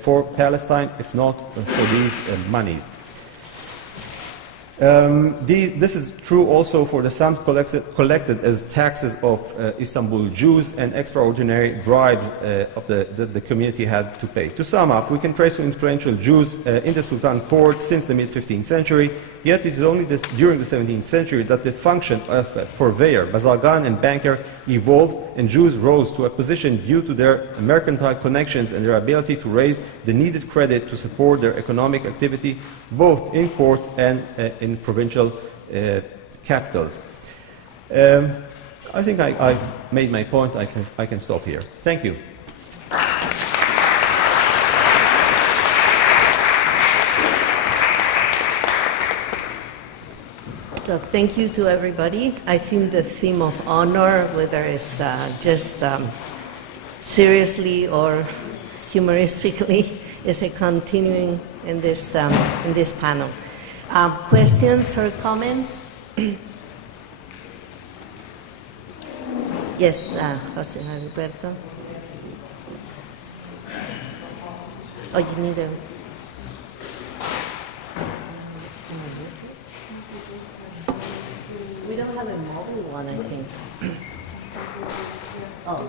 for Palestine, if not for these monies. This is true also for the sums collected as taxes of Istanbul Jews and extraordinary bribes of the community had to pay. To sum up, we can trace influential Jews in the Sultan court since the mid-15th century, yet it is only during the 17th century that the function of purveyor, bazargan, and banker evolved, and Jews rose to a position due to their mercantile connections and their ability to raise the needed credit to support their economic activity, both in court and in provincial capitals. I think I made my point. I can stop here. Thank you. So thank you to everybody. I think the theme of honor, whether it's just seriously or humoristically, is a continuing in this panel. Questions or comments? Yes, Jose Alberto. Oh, you need a... We don't have a mobile one, I think. Oh.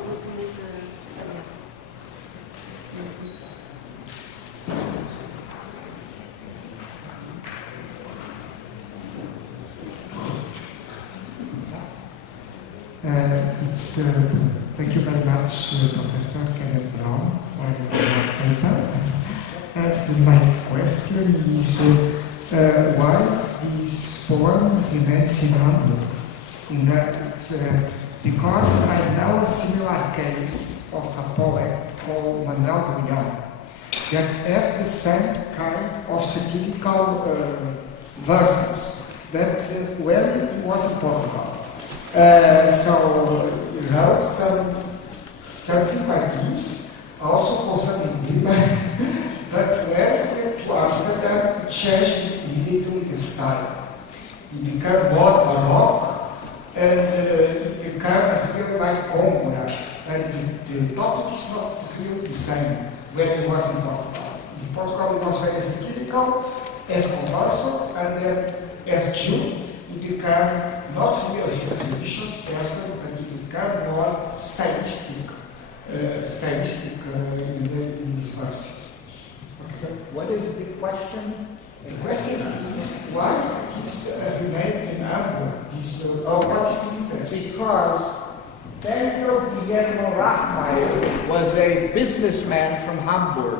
Thank you very much, Professor Kenneth Brown, for your paper. My question is why this poem remains in Hamburg? Because I know a similar case of a poet called Manuel Bodian that have the same kind of satirical verses that when he was in Portugal. So he wrote something like this, also concerning Lieberman, but when he went to Amsterdam, he changed immediately the style. He became more baroque, and it became a really like Converts. And the topic is not really the same when he was in Portugal. In Portugal, he was very satirical as Converso, and then as Jew, he became not really a religious person, but he became more stylistic in his verses. Okay. What is the question? The question is why this remained in Hamburg? What is the interest? Because Daniel Guillermo Rachmeier was a businessman from Hamburg,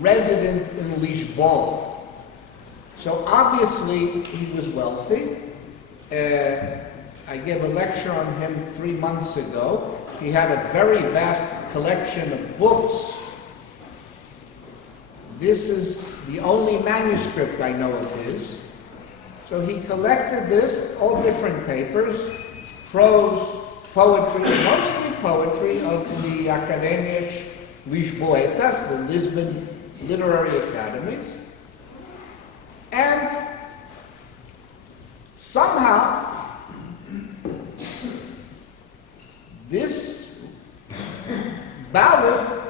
resident in Lisbon. So obviously he was wealthy. I gave a lecture on him 3 months ago. He had a very vast collection of books. This is the only manuscript I know of his. So he collected this, all different papers, prose, poetry, mostly poetry of the Academias Lisboetas, the Lisbon Literary Academies. And somehow, this ballad,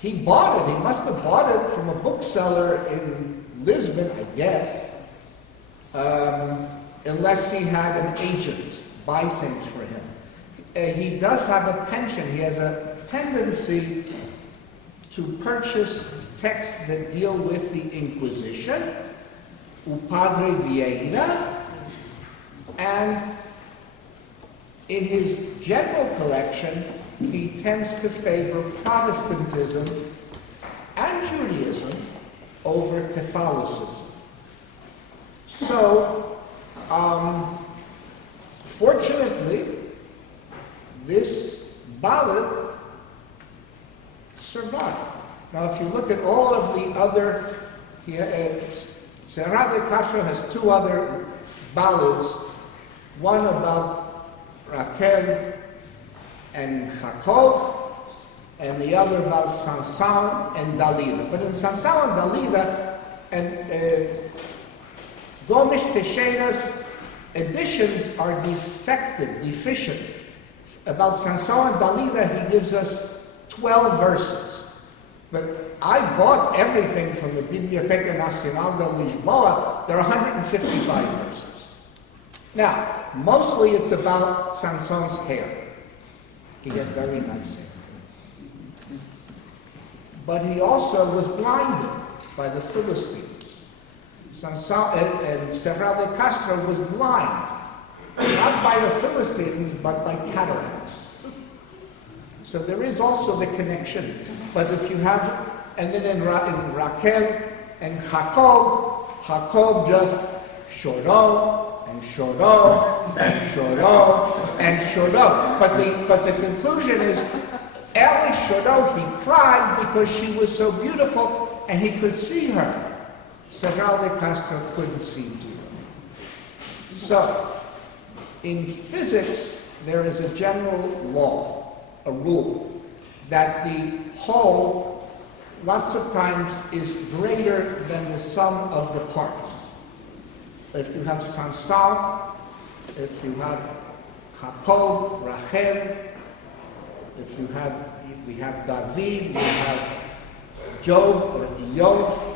he bought it. He must have bought it from a bookseller in Lisbon, I guess, unless he had an agent buy things for him. He does have a pension. He has a tendency to purchase texts that deal with the Inquisition, o Padre Vieira, and in his general collection, he tends to favor Protestantism and Judaism over Catholicism. So, fortunately, this ballad survived. Now, if you look at all of the other, Serrat de Castro has two other ballads, one about Raquel and Jacob, and the other about Sansão and Dalila. But in Sansão and Dalila, and Gomes Teixeira's editions are deficient. About Sansão and Dalila, he gives us 12 verses. But I bought everything from the Biblioteca Nacional de Lisboa. There are 155 verses. Now, mostly it's about Sansón's hair. He had very nice hair. But he also was blinded by the Philistines. Sansón and Serrat de Castro was blind, not by the Philistines, but by cataracts. So there is also the connection. But if you have, and then in Raquel and Jacob just choró and choró and choró and choró. But the conclusion is, Ellie choró, he cried because she was so beautiful and he could see her. Serrat de Castro couldn't see her. So, in physics, there is a general law, a rule, that the whole, lots of times, is greater than the sum of the parts. If you have Sansão, if you have Jacob, Rachel, if you have, we have David, we have Job or Yoel.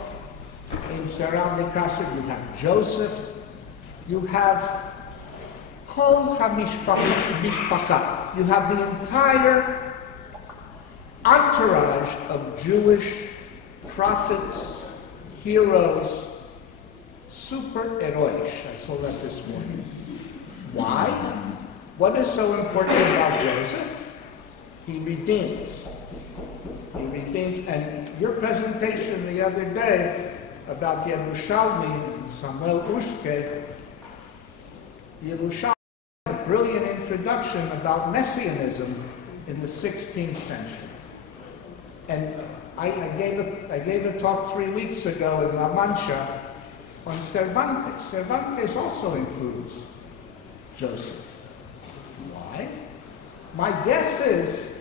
In Serrat de Castro, you have Joseph, you have Kol HaMishpacha. You have the entire entourage of Jewish prophets, heroes, super-heroish. I saw that this morning. Why? What is so important about Joseph? He redeems. He redeemed. And your presentation the other day about Yerushalmi, Samuel Ushke, Yerushalmi, a brilliant introduction about Messianism in the 16th century. And I gave a talk 3 weeks ago in La Mancha on Cervantes. Cervantes also includes Joseph. Why? My guess is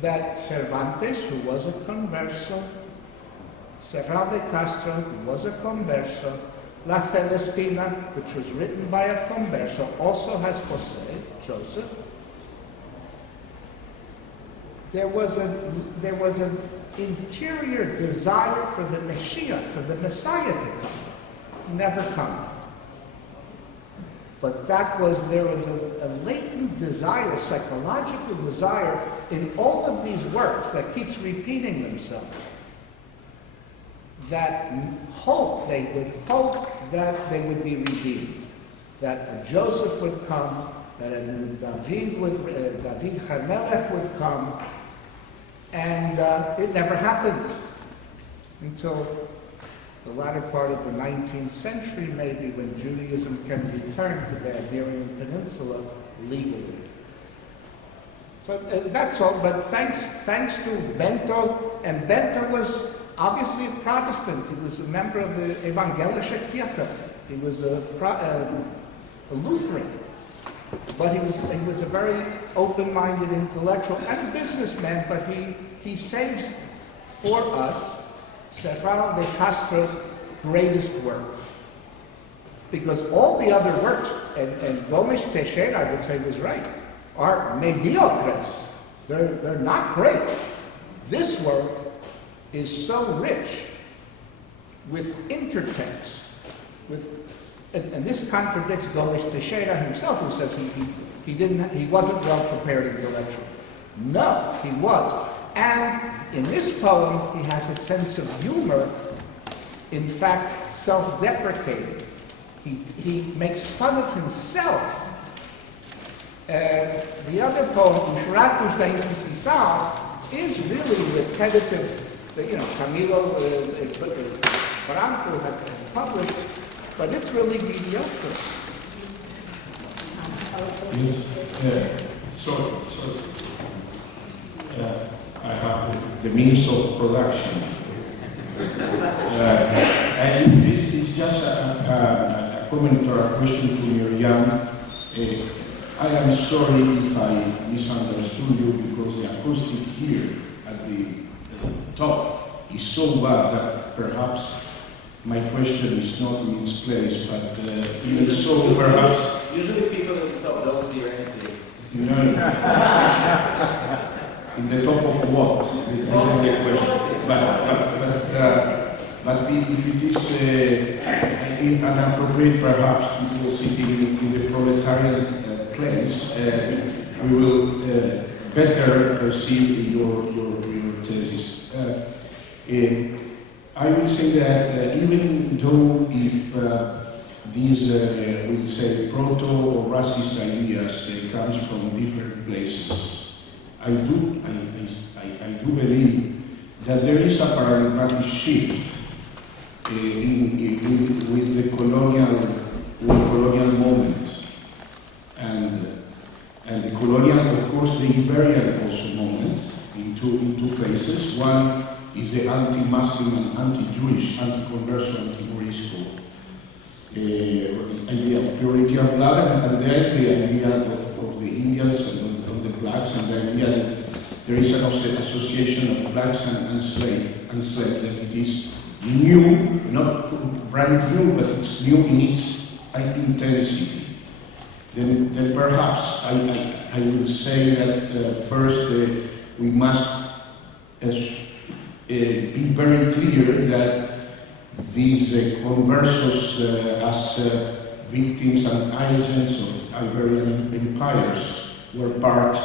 that Cervantes, who was a converso, Serrat de Castro, who was a converso, La Celestina, which was written by a converso, also has Jose, Joseph. There was an interior desire for the Messiah, for the Messiah to come. Never come. But there was a latent desire, psychological desire in all of these works that keeps repeating themselves. That they would hope that they would be redeemed, that a Joseph would come, that a David HaMelech would come, and it never happened until the latter part of the 19th century, maybe, when Judaism can return to the Iberian Peninsula legally. So that's all. But thanks to Bento, and Bento was obviously a Protestant. He was a member of the Evangelische Kirche. He was a Lutheran. But he was a very open-minded intellectual and a businessman, but he saves for us Serrat de Castro's greatest work. Because all the other works, and Gomes Teixeira, I would say, was right, are mediocres. They're not great. This work is so rich with intertext, and this contradicts Gomes Teixeira himself, who says he wasn't well prepared intellectually. No, he was. And in this poem, he has a sense of humor, in fact, self-deprecating. He makes fun of himself. The other poem, Mulatos da Inquisição, is really repetitive. Camilo Branco had published, but it's really mediocre. Yes, sorry. I have the means of production. And this is just a comment or a question to Miriam. I am sorry if I misunderstood you because the acoustic here at the top is so bad that perhaps my question is not in its place, but even so perhaps... Usually people at the top don't hear anything. You know, in the top of what? This is the question. But if it is inappropriate perhaps because it in the proletarian place, we will better perceive your thesis. I would say that even though if these, we'll say, proto or racist ideas comes from different places, I do believe that there is a paradigmatic shift with the colonial moment, and the colonial, of course, the Iberian also moment in two phases. One is the anti-Muslim and anti-Jewish, anti-conversion, anti-Morisco idea of purity of blood, and then the idea of the Indians and of the blacks, and the idea that there is an association of blacks and enslaved, that it is new, not brand new, but it's new in its intensity. Then perhaps I would say that first we must be very clear that these conversos as victims and agents of Iberian empires were part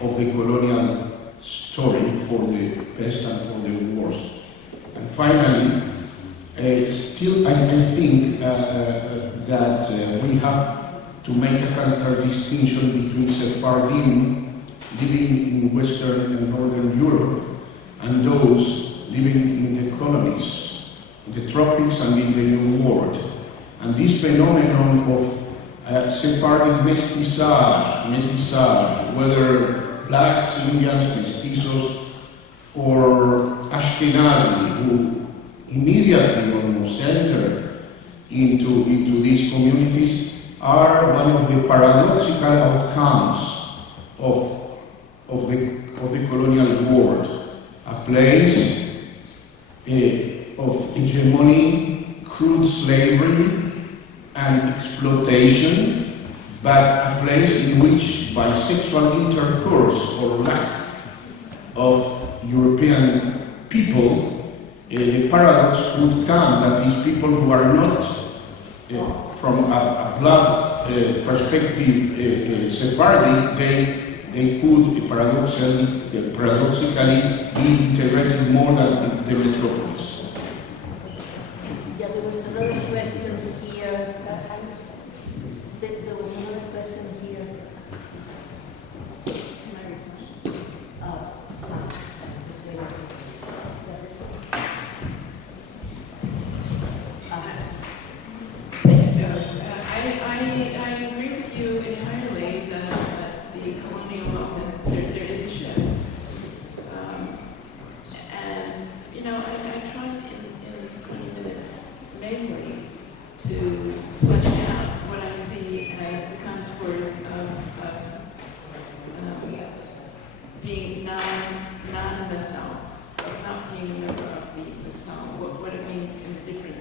of the colonial story for the best and for the worst. And finally, still I think that we have to make a counter distinction between Sephardim living in Western and Northern Europe and those living in the colonies, in the tropics and in the New World. And this phenomenon of Sephardic mestizage, whether blacks, Indians, mestizos, or Ashkenazim, who immediately almost enter into these communities, are one of the paradoxical outcomes of the colonial world. A place of hegemony, crude slavery, and exploitation, but a place in which bisexual intercourse or lack of European people, the paradox would come that these people who are not from a blood perspective Sephardic, they could paradoxically be integrated more than the metropolis. Yeah, there was another question here. There was another question here. Just wait. I agree with you entirely that the colonial moment, there is a shift. And, I tried in these 20 minutes mainly to flesh out what I see as the contours of being non-Nação, not being a member of the Nação, what it means in the different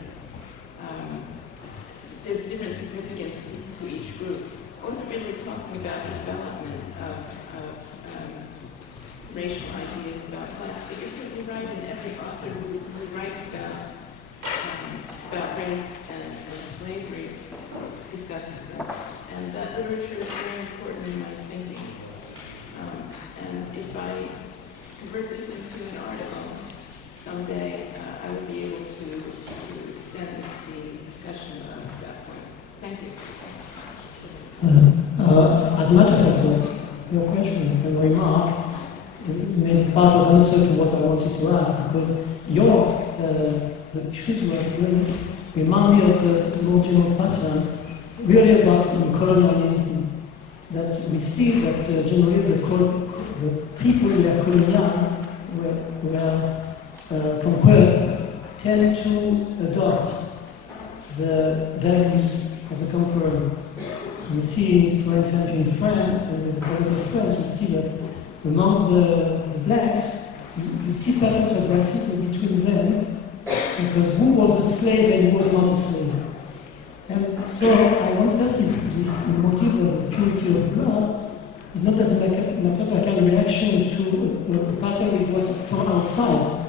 there's different significance to each group. I wasn't really talking about the development of racial ideas about class, but you're certainly right, and every author who writes about race and slavery discusses them. And that literature is very important in my thinking. And listening to an article, someday I will be able to extend the discussion of that point. Thank you. As a matter of fact, your question and remark made part of answer to what I wanted to ask, because the issues you have raised remind me of the more general pattern, really about colonialism, that we see that generally the people who were colonized, were conquered, tend to adopt the values of the conqueror. We see, for example, in France, and in the case of France, we see that among the blacks, you see patterns of racism between them, because who was a slave and who was not a slave. And so I want to ask if this motive of purity of blood is not as a matter of reaction to a pattern it was from outside.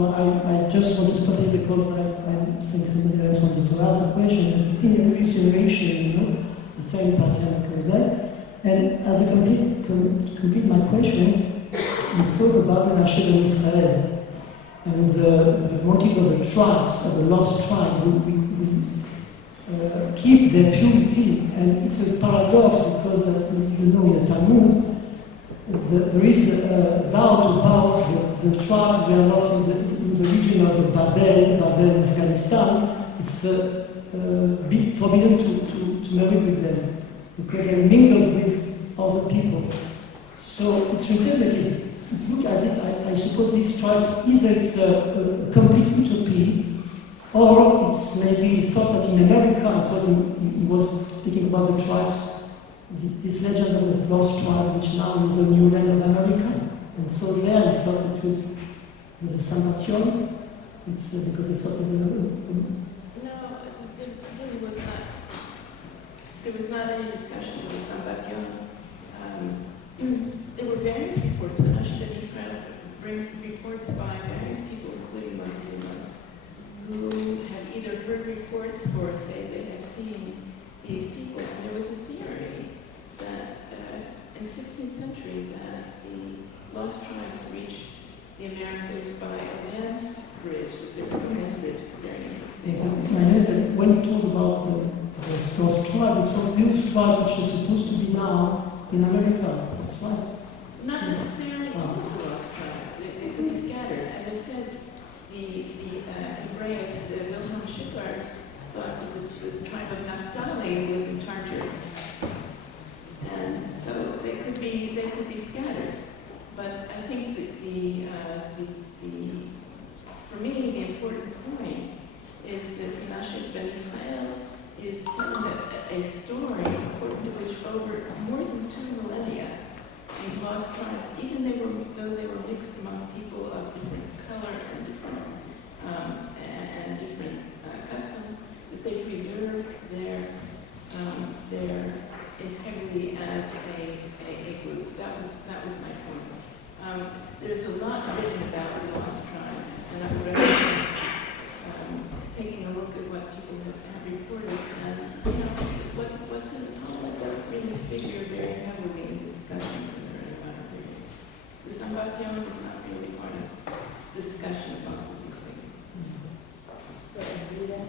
I just want to stop it because I think somebody else wanted to ask a question. I think in every generation, the same pattern comes back. And as a complete my question, let's talk about the Nação Israel and the motive of the tribes, of the lost tribe, who keep their purity. And it's a paradox because, in the Talmud, there is a doubt about the tribes that are lost in the region of Babel in Afghanistan. It's forbidden to marry with them because they mingled with other people. So it's written like this. It looks as if I suppose this tribe, either it's a complete utopia, or it's maybe thought that in America he was speaking about the tribes. This legend of the lost tribe, which now is the new land of America, and so there I thought it was the Sambatyon. It's because it's sort of No, there really was not. There was not any discussion of the Sambatyon. There were various reports. The Nação Israel brings reports by various people, including Marciano, who have either heard reports or say they have seen these people. And there was a theory that in the 16th century that the lost tribes reached the Americas by a land bridge, that there was a land bridge carrying when you talk about the lost tribe, it's not those tribes which are supposed to be now in America. That's right. Not necessarily all of the lost tribes. They could be scattered. As I said, the Hebraics, the Wilhelm Schickard, thought that the tribe of Naphtali was in Tartary. And so they could be scattered. But I think that for me, the important point is that Nação Israel is telling a story according to which over more than 2 millennia, these lost tribes, even though they were mixed among people of different color and different customs, that they preserved their integrity as a group. That was my point. There's a lot written about the lost tribes, and I would recommend taking a look at what people have reported. And what's in the Talmud doesn't really figure very heavily in the discussions in the Roman period. The Sambatyon is not really part of the discussion of most of these things. So, Miriam?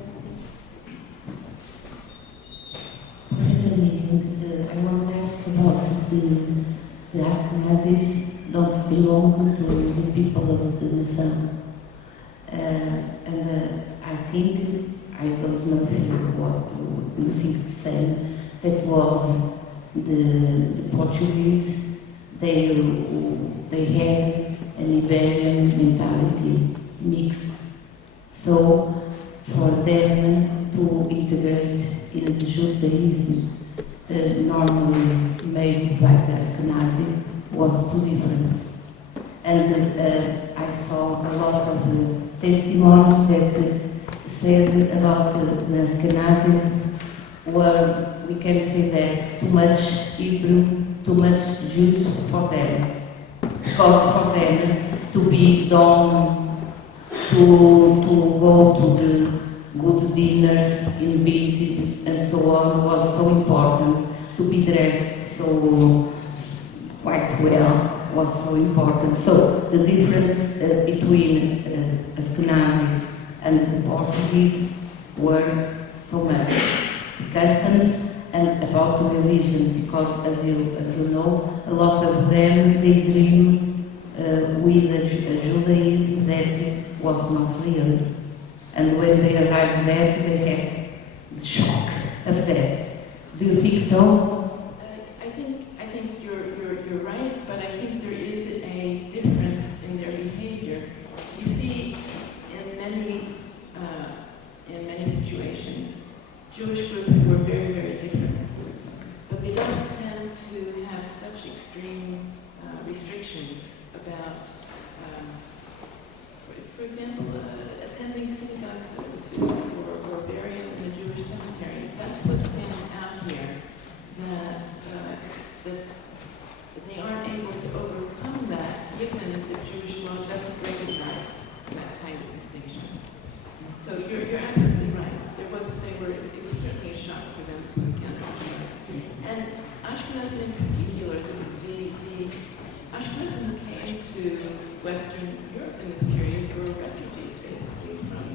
Professor Miriam, I want to ask about the Ashkenazis don't belong to the people of the Nação. And I think, I don't know if you think the same, that was the Portuguese, they had an Iberian mentality mixed. So for them to integrate in the Judaism normally made by the Ashkenazis was too different. And I saw a lot of testimonies that said about the Ashkenazis were, we can say that, too much Hebrew, too much Jews for them. Because for them to be done, to go to the good dinners in business and so on was so important, to be dressed so quite well, was so important. So the difference between Ashkenazis and the Portuguese were so much. The customs and about the religion, because as you know, a lot of them, they dream with a Judaism that was not real. And when they arrived there, they had the shock of that. Do you think so? I think you're right, but I think there is a difference in their behavior. You see, in many situations, Jewish groups were very, very different, but they don't tend to have such extreme restrictions about, for example, attending synagogue services or burial in a Jewish cemetery. That's what stands out here, that they aren't able to overcome that, given that the Jewish law doesn't recognize that kind of distinction. So you're absolutely right. It was certainly a shock for them to encounter. And Ashkenazim in particular, the Ashkenazim who came to Western Europe in this period were refugees, basically, from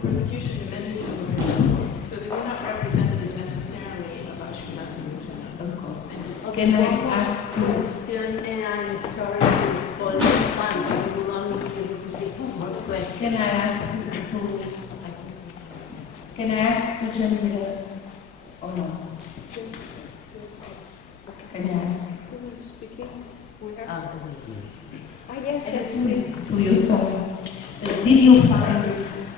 persecution in many different ways. So they were not representative necessarily of Ashkenazim in general. Of course. Can I ask you? Question, and I'm sorry to respond in fun, but we will only be able to take more questions. Can I ask Dejanirah? Oh no. Can I ask? Who is speaking? Yes, please. To you, sorry. Did you find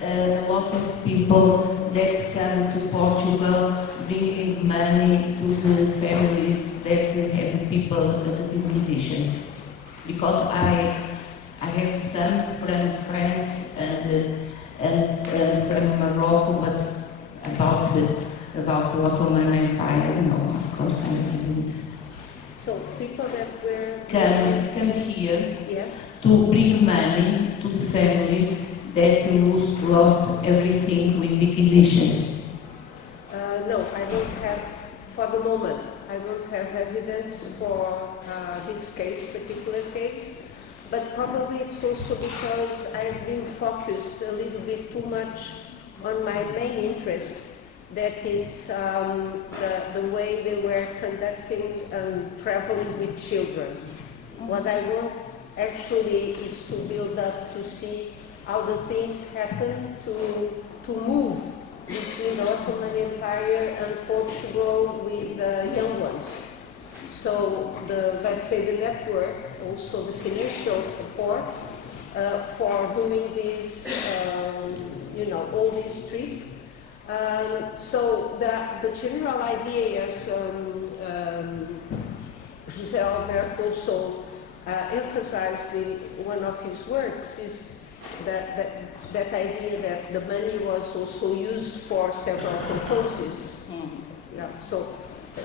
a lot of people that come to Portugal bringing money to the families that have people at the musician? Because I have some from France and from Morocco, but about the Ottoman Empire, no, of course I didn't. So people that were Come here, yes, to bring money to the families that lost everything with the Inquisition. No, I don't have, for the moment, I don't have evidence for this particular case, but probably it's also because I've been focused a little bit too much on my main interest, that is the way they were conducting and traveling with children. What I want actually is to build up to see how the things happen to move between the Ottoman Empire and Portugal with the young ones. So let's say the network, also the financial support for doing this, all this trip. So the general idea, as José Alberto also emphasized in one of his works, is that idea that the money was also used for several purposes. Yeah, so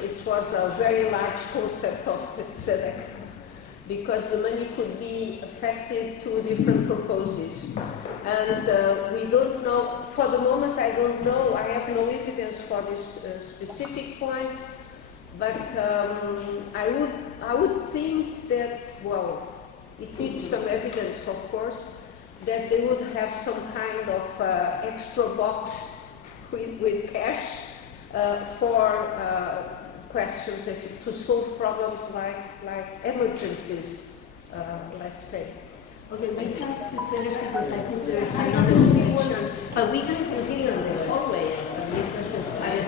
it was a very large concept of tzedek, because the money could be affected to different purposes. And we don't know, for the moment I don't know, I have no evidence for this specific point, but I would think that, well, it needs some evidence, of course, that they would have some kind of extra box with cash for questions, to solve problems like emergencies, let's say. Okay, we have to finish because I think there is another section, but we can continue in the hallway. At least that's the style.